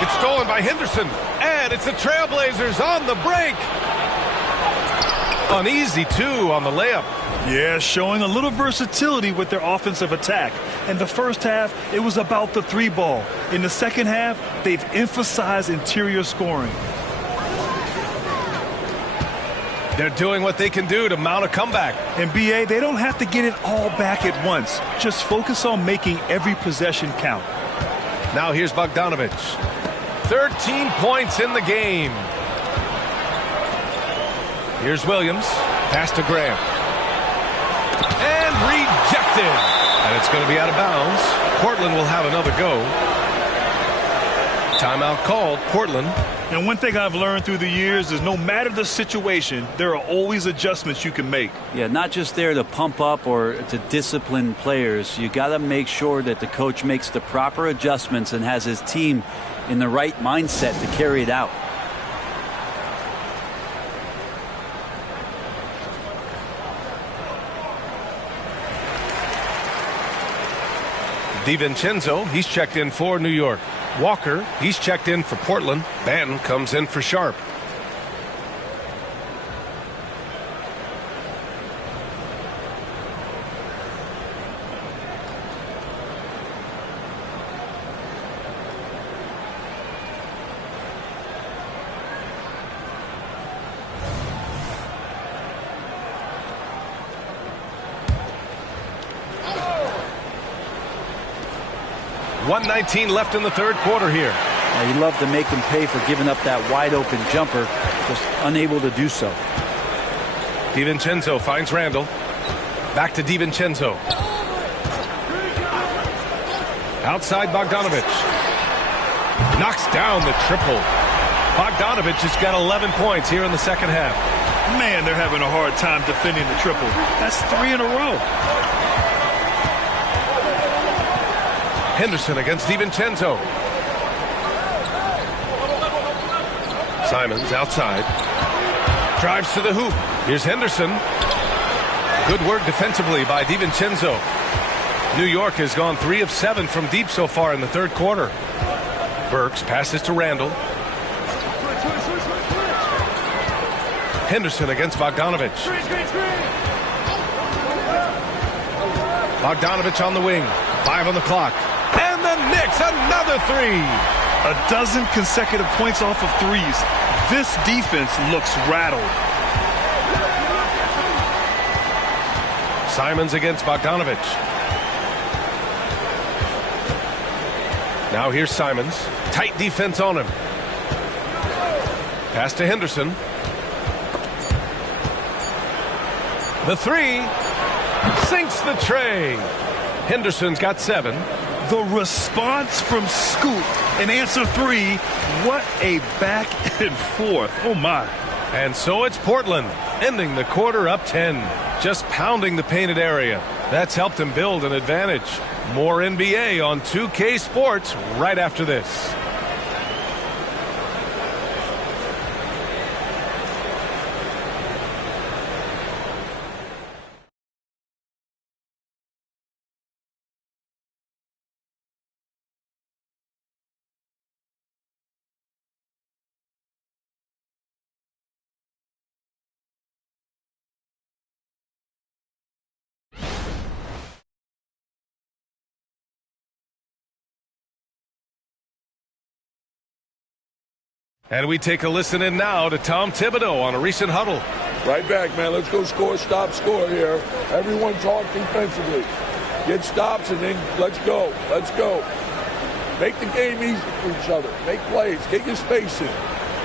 It's stolen by Henderson. And it's the Trailblazers on the break. An easy 2 on the layup. Yeah, showing a little versatility with their offensive attack. In the first half, it was about the 3 ball. In the second half, they've emphasized interior scoring. They're doing what they can do to mount a comeback. And BA, they don't have to get it all back at once. Just focus on making every possession count. Now here's Bogdanovich. 13 points in the game. Here's Williams. Pass to Graham. And rejected. And it's going to be out of bounds. Portland will have another go. Timeout called. Portland. And one thing I've learned through the years is no matter the situation, there are always adjustments you can make. Yeah, not just there to pump up or to discipline players. You got to make sure that the coach makes the proper adjustments and has his team in the right mindset to carry it out. DiVincenzo, he's checked in for New York. Walker, he's checked in for Portland. Banton comes in for Sharp. .119 left in the third quarter here. You love to make them pay for giving up that wide-open jumper, just unable to do so. DiVincenzo finds Randall. Back to DiVincenzo. Outside Bogdanovich. Knocks down the triple. Bogdanovich has got 11 points here in the second half. Man, they're having a hard time defending the triple. That's 3 in a row. Henderson against DiVincenzo. Simons outside. Drives to the hoop. Here's Henderson. Good work defensively by DiVincenzo. New York has gone 3 of 7 from deep so far in the third quarter. Burks passes to Randall. Henderson against Bogdanovich. Bogdanovich on the wing. 5 on the clock. And the Knicks, another 3. A dozen consecutive points off of threes. This defense looks rattled. Simons against Bogdanovich. Now here's Simons. Tight defense on him. Pass to Henderson. The 3 sinks the tray. Henderson's got 7. The response from Scoot in answer 3. What a back and forth. Oh, my. And so it's Portland, ending the quarter up 10. Just pounding the painted area. That's helped him build an advantage. More NBA on 2K Sports right after this. And we take a listen in now to Tom Thibodeau on a recent huddle. Right back, man. Let's go score, stop, score here. Everyone talk defensively. Get stops and then let's go. Let's go. Make the game easy for each other. Make plays. Get your space in.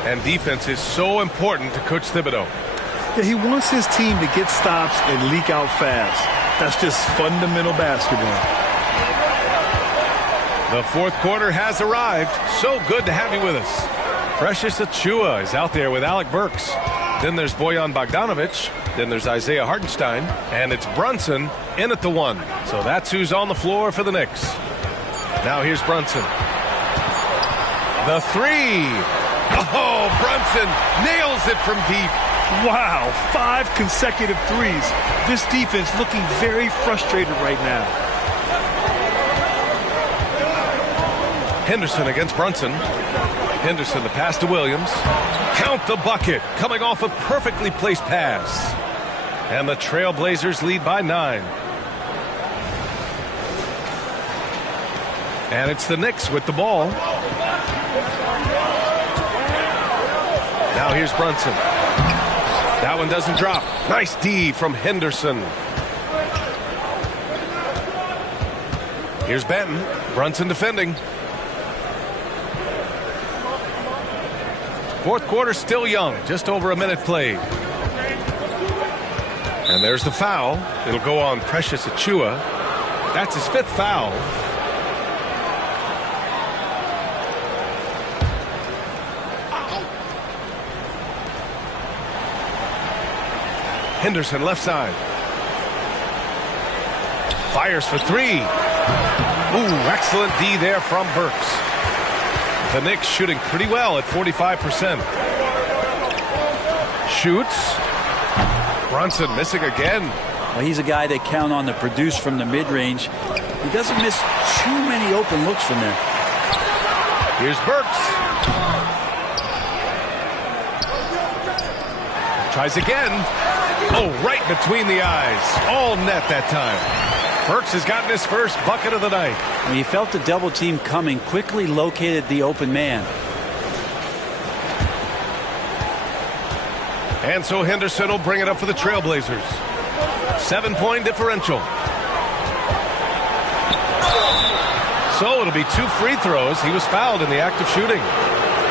And defense is so important to Coach Thibodeau. Yeah, he wants his team to get stops and leak out fast. That's just fundamental basketball. The fourth quarter has arrived. So good to have you with us. Precious Achiuwa is out there with Alec Burks. Then there's Bojan Bogdanovich. Then there's Isaiah Hartenstein. And it's Brunson in at the 1. So that's who's on the floor for the Knicks. Now here's Brunson. The 3. Oh, Brunson nails it from deep. Wow, 5 consecutive threes. This defense looking very frustrated right now. Henderson against Brunson. Henderson, the pass to Williams. Count the bucket, coming off a perfectly placed pass. And the Trailblazers lead by 9. And it's the Knicks with the ball. Now here's Brunson. That one doesn't drop. Nice D from Henderson. Here's Benton. Brunson defending. Fourth quarter still young, just over a minute played. And there's the foul. It'll go on Precious Achiuwa. That's his 5th foul. Henderson left side. Fires for 3. Ooh, excellent D there from Burks. The Knicks shooting pretty well at 45%. Shoots. Brunson missing again. Well, he's a guy they count on to produce from the mid-range. He doesn't miss too many open looks from there. Here's Burks. Tries again. Oh, right between the eyes. All net that time. Burks has gotten his first bucket of the night. When he felt the double team coming, quickly located the open man. And so Henderson will bring it up for the Trailblazers. 7-point differential. So it'll be 2 free throws. He was fouled in the act of shooting.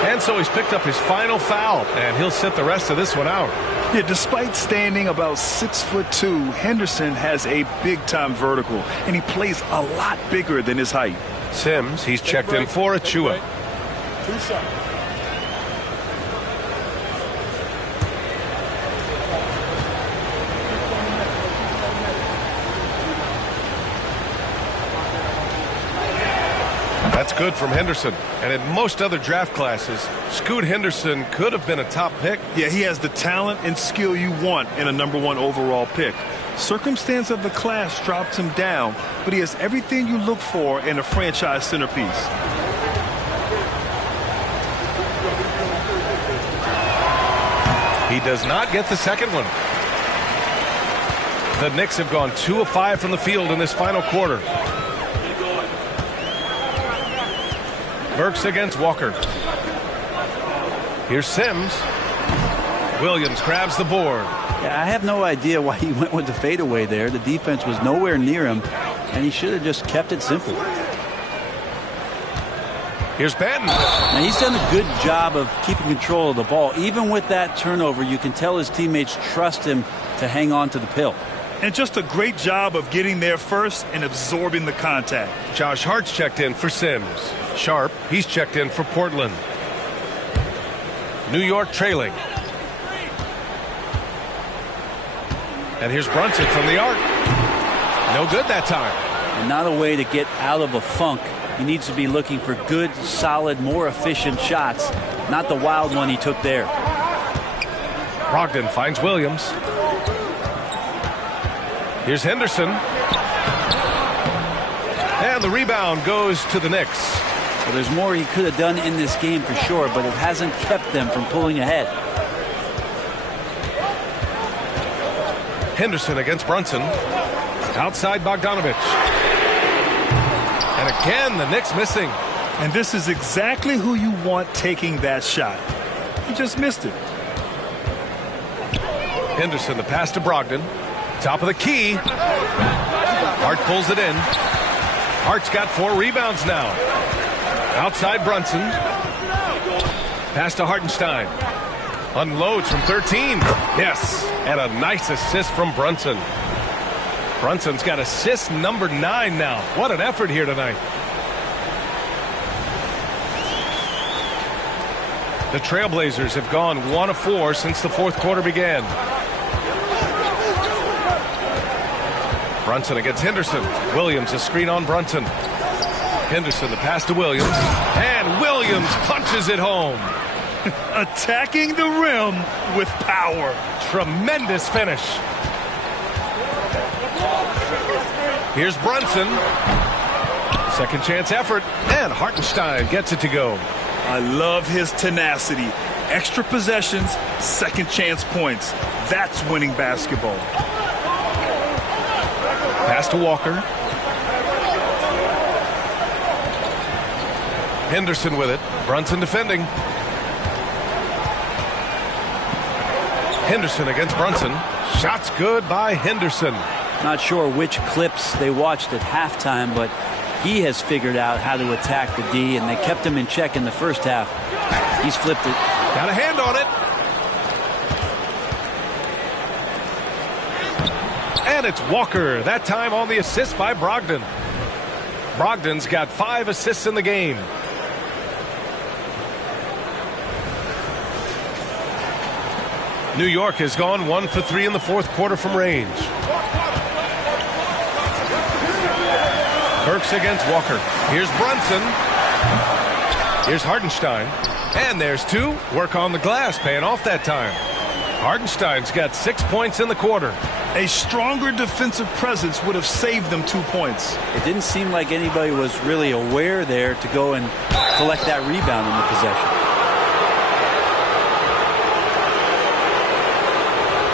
And so he's picked up his final foul, and he'll sit the rest of this one out. Yeah, despite standing about 6'2", Henderson has a big-time vertical, and he plays a lot bigger than his height. Sims, he's checked in for Achiuwa. 2 seconds. That's good from Henderson. And in most other draft classes, Scoot Henderson could have been a top pick. Yeah, he has the talent and skill you want in a #1 overall pick. Circumstance of the class dropped him down, but he has everything you look for in a franchise centerpiece. He does not get the second one. The Knicks have gone 2 of 5 from the field in this final quarter. Burks against Walker. Here's Sims. Williams grabs the board. Yeah, I have no idea why he went with the fadeaway there. The defense was nowhere near him, and he should have just kept it simple. Here's Benton. Now, he's done a good job of keeping control of the ball. Even with that turnover, you can tell his teammates trust him to hang on to the pill. And just a great job of getting there first and absorbing the contact. Josh Hart's checked in for Sims. Sharp, he's checked in for Portland. New York trailing. And here's Brunson from the arc. No good that time. And not a way to get out of a funk. He needs to be looking for good, solid, more efficient shots, not the wild one he took there. Brogdon finds Williams. Here's Henderson. And the rebound goes to the Knicks. Well, there's more he could have done in this game for sure, but it hasn't kept them from pulling ahead. Henderson against Brunson. Outside Bogdanovich. And again, the Knicks missing. And this is exactly who you want taking that shot. He just missed it. Henderson, the pass to Brogdon. Top of the key. Hart pulls it in. Hart's got 4 rebounds now. Outside Brunson. Pass to Hartenstein. Unloads from 13. Yes. And a nice assist from Brunson. Brunson's got assist number 9 now. What an effort here tonight. The Trailblazers have gone 1 of 4 since the fourth quarter began. Brunson against Henderson. Williams, a screen on Brunson. Henderson, the pass to Williams. And Williams punches it home. Attacking the rim with power. Tremendous finish. Here's Brunson. Second chance effort. And Hartenstein gets it to go. I love his tenacity. Extra possessions, second chance points. That's winning basketball. Pass to Walker. Henderson with it. Brunson defending. Henderson against Brunson. Shots good by Henderson. Not sure which clips they watched at halftime, but he has figured out how to attack the D, and they kept him in check in the first half. He's flipped it. Got a hand on it. And it's Walker, that time on the assist by Brogdon. Brogdon's got 5 assists in the game. New York has gone 1 for 3 in the fourth quarter from range. Burks against Walker. Here's Brunson. Here's Hartenstein. And there's 2. Work on the glass, paying off that time. Hartenstein's got 6 points in the quarter. A stronger defensive presence would have saved them 2 points. It didn't seem like anybody was really aware there to go and collect that rebound in the possession.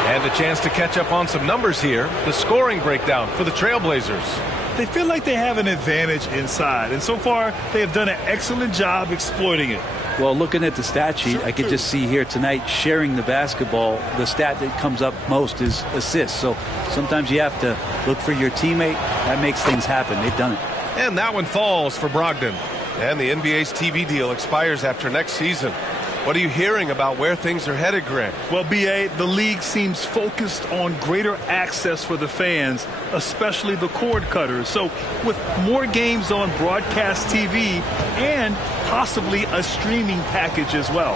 And a chance to catch up on some numbers here. The scoring breakdown for the Trailblazers. They feel like they have an advantage inside, and so far they have done an excellent job exploiting it. Well, looking at the stat sheet, I could just see here tonight sharing the basketball. The stat that comes up most is assists. So sometimes you have to look for your teammate. That makes things happen. They've done it. And that one falls for Brogdon. And the NBA's TV deal expires after next season. What are you hearing about where things are headed, Greg? Well, B.A., the league seems focused on greater access for the fans, especially the cord cutters. So with more games on broadcast TV and possibly a streaming package as well.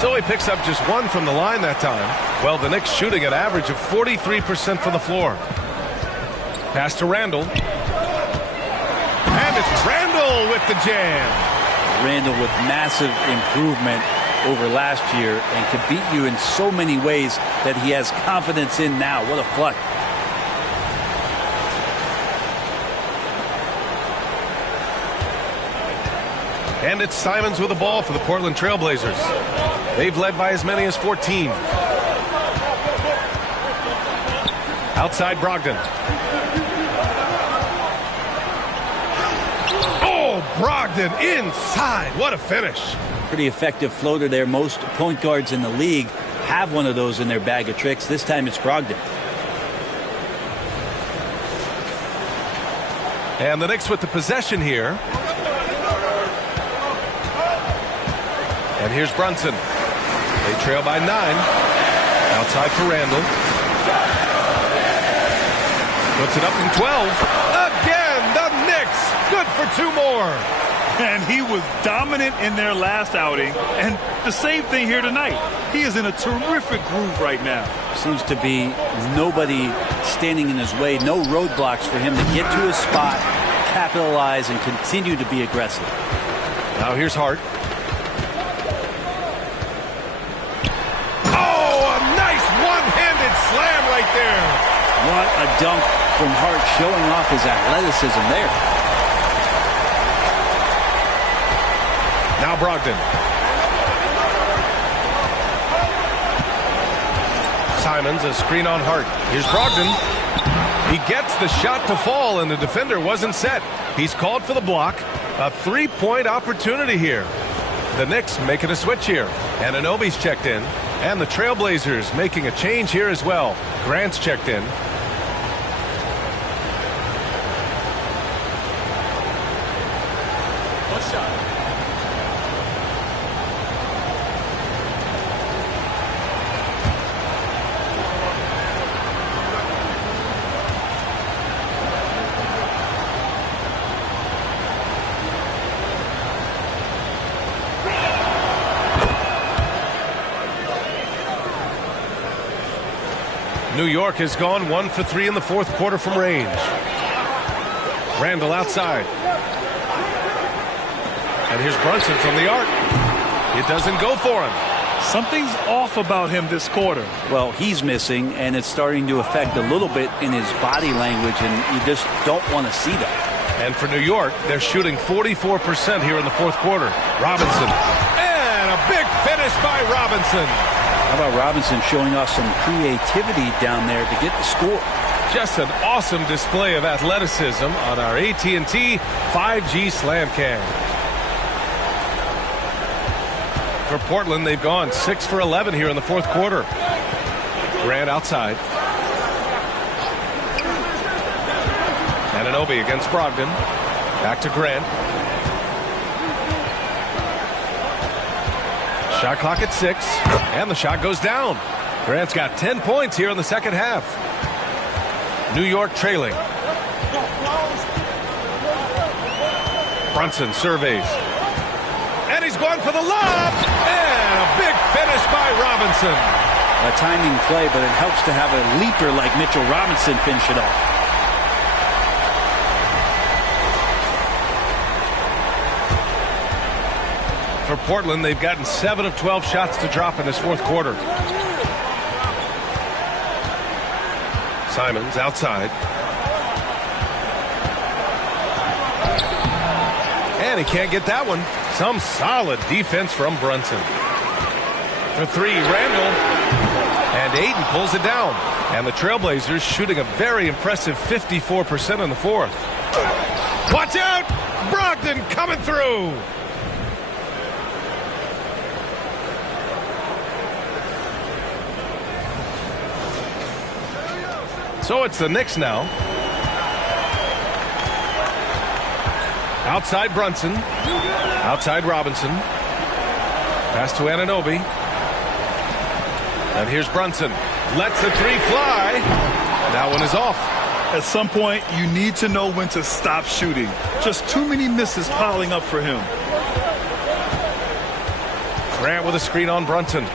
So he picks up just 1 from the line that time. Well, the Knicks shooting an average of 43% from the floor. Pass to Randall. And it's Randall with the jam. Randall with massive improvement over last year and could beat you in so many ways that he has confidence in now. What a flush. And it's Simons with the ball for the Portland Trailblazers. They've led by as many as 14. Outside Brogdon. Oh, Brogdon inside. What a finish. Pretty effective floater there. Most point guards in the league have one of those in their bag of tricks. This time it's Brogdon. And the Knicks with the possession here. And here's Brunson. They trail by 9. Outside for Randall. Puts it up from 12. Again, the Knicks. Good for 2 more. And he was dominant in their last outing. And the same thing here tonight. He is in a terrific groove right now. Seems to be nobody standing in his way. No roadblocks for him to get to his spot, capitalize, and continue to be aggressive. Now here's Hart. Oh, a nice one-handed slam right there. What a dunk from Hart, showing off his athleticism there. Now Brogdon. Simons, a screen on Hart. Here's Brogdon. He gets the shot to fall, and the defender wasn't set. He's called for the block. A 3-point opportunity here. The Knicks making a switch here. And Anunoby's checked in. And the Trailblazers making a change here as well. Grant's checked in. New York has gone 1 for 3 in the 4th quarter from range. Randall outside. And here's Brunson from the arc. It doesn't go for him. Something's off about him this quarter. Well, he's missing, and it's starting to affect a little bit in his body language, and you just don't want to see that. And for New York, they're shooting 44% here in the 4th quarter. Robinson. And a big finish by Robinson. How about Robinson showing off some creativity down there to get the score? Just an awesome display of athleticism on our AT&T 5G Slam Cam. For Portland, they've gone 6 for 11 here in the 4th quarter. Grant outside. Anunoby against Brogdon. Back to Grant. Shot clock at 6, and the shot goes down. Grant's got 10 points here in the 2nd half. New York trailing. Brunson surveys. And he's going for the lob. And a big finish by Robinson. A timing play, but it helps to have a leaper like Mitchell Robinson finish it off. For Portland, they've gotten 7 of 12 shots to drop in this 4th quarter. Simons outside. And he can't get that one. Some solid defense from Brunson. For 3, Randall. And Ayton pulls it down. And the Trailblazers shooting a very impressive 54% in the 4th. Watch out! Brogdon coming through! So it's the Knicks now. Outside Brunson. Outside Robinson. Pass to Anunoby. And here's Brunson. Lets the 3 fly. That one is off. At some point, you need to know when to stop shooting. Just too many misses piling up for him. Grant with a screen on Brunson.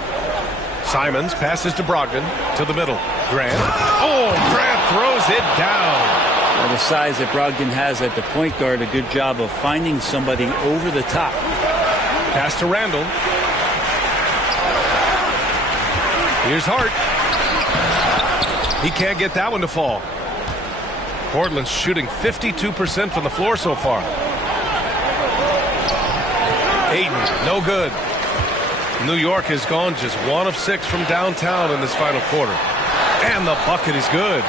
Simons passes to Brogdon to the middle. Grant. Oh, Grant throws it down. the size that Brogdon has at the point guard, a good job of finding somebody over the top. Pass to Randall. Here's Hart. He can't get that one to fall. Portland's shooting 52% from the floor so far. Ayton, no good. New York has gone just 1 of 6 from downtown in this final quarter. And the bucket is good.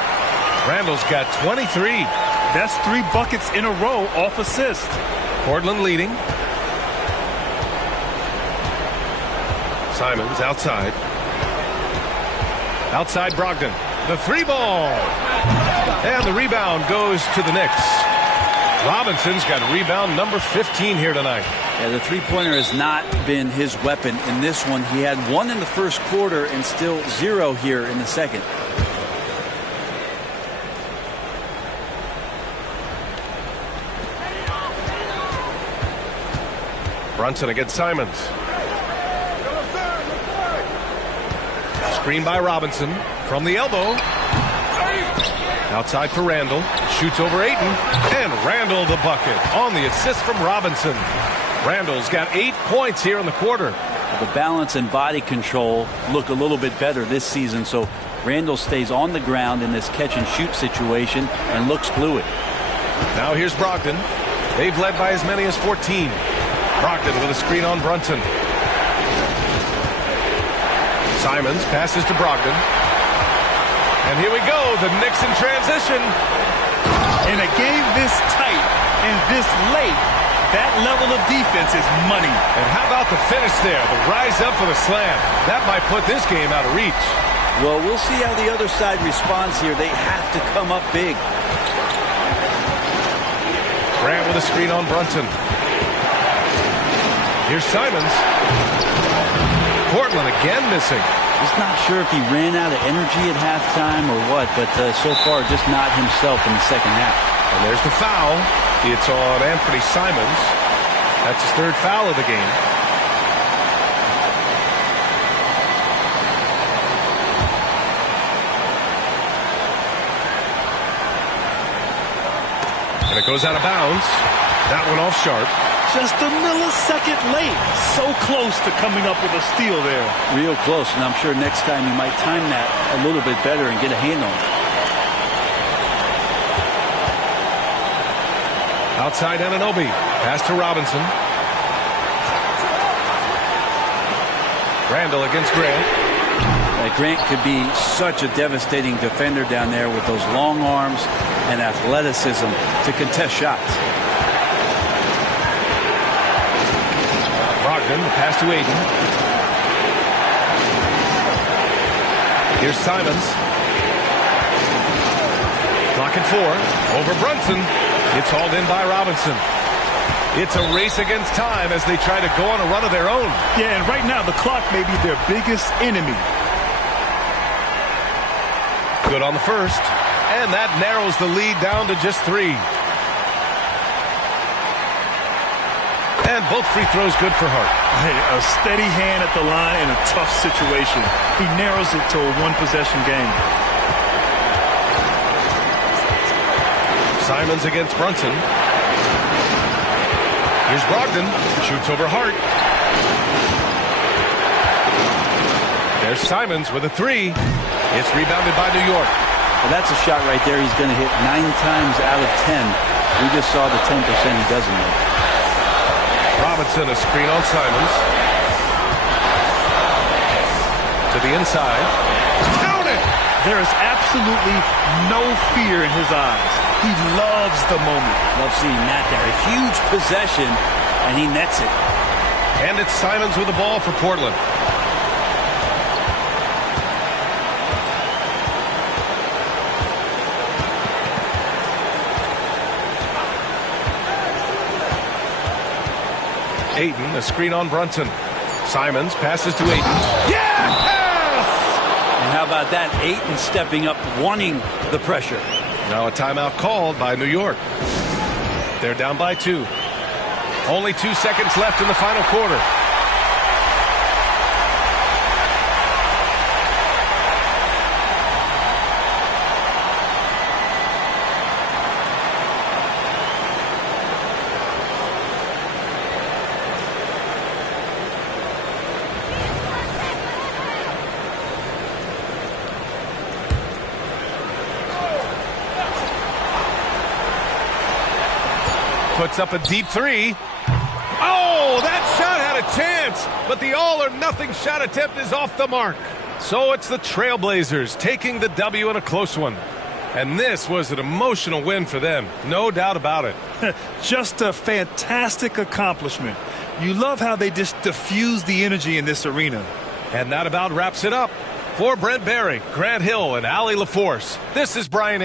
Randall's got 23. That's 3 buckets in a row off assist. Portland leading. Simons outside. Outside Brogdon. The 3-ball. And the rebound goes to the Knicks. Robinson's got rebound number 15 here tonight. Yeah, the three-pointer has not been his weapon in this one. He had 1 in the first quarter and still 0 here in the second. Brunson against Simons. Screen by Robinson from the elbow. Outside for Randall. Shoots over Ayton. And Randall the bucket on the assist from Robinson. Randall's got 8 points here in the quarter. The balance and body control look a little bit better this season, so Randall stays on the ground in this catch-and-shoot situation and looks fluid. Now here's Brogdon. They've led by as many as 14. Brogdon with a screen on Brunson. Simons passes to Brogdon. And here we go, the Knicks in transition. In a game this tight and this late, that level of defense is money. And how about the finish there? The rise up for the slam. That might put this game out of reach. Well, we'll see how the other side responds here. They have to come up big. Grant with a screen on Brunson. Here's Simons. Portland again missing. Just not sure if he ran out of energy at halftime or what, but so far just not himself in the second half. And there's the foul. It's on Anthony Simons. That's his 3rd foul of the game. And it goes out of bounds. That one off sharp. Just a millisecond late. So close to coming up with a steal there. Real close, and I'm sure next time he might time that a little bit better and get a hand on it. Outside Anunoby. Pass to Robinson. Randall against Grant. Grant could be such a devastating defender down there with those long arms and athleticism to contest shots. Brogdon, the pass to Ayton. Here's Simons. Clock at 4. Over Brunson. It's hauled in by Robinson. It's a race against time as they try to go on a run of their own. Yeah, and right now the clock may be their biggest enemy. Good on the first. And that narrows the lead down to just 3. And both free throws good for Hart. Hey, a steady hand at the line in a tough situation. He narrows it to a 1-possession game. Simons against Brunson. Here's Brogdon. Shoots over Hart. There's Simons with a 3. It's rebounded by New York. Well, that's a shot right there he's going to hit 9 times out of 10. We just saw the 10% he doesn't make. Robinson, a screen on Simons. To the inside. Count it! There is absolutely no fear in his eyes. He loves the moment. Love seeing that there. A huge possession, and he nets it. And it's Simons with the ball for Portland. Ayton, a screen on Brunson. Simons passes to Ayton. Yes! And how about that? Ayton stepping up, wanting the pressure. Now a timeout called by New York. They're down by 2. Only 2 seconds left in the final quarter. puts up a deep three. Oh, that shot had a chance, but the all-or-nothing shot attempt is off the mark. So it's the Trailblazers taking the W in a close one. And this was an emotional win for them, no doubt about it. Just a fantastic accomplishment. You love how they just diffuse the energy in this arena. And that about wraps it up. For Brent Barry, Grant Hill, and Allie LaForce, this is Brian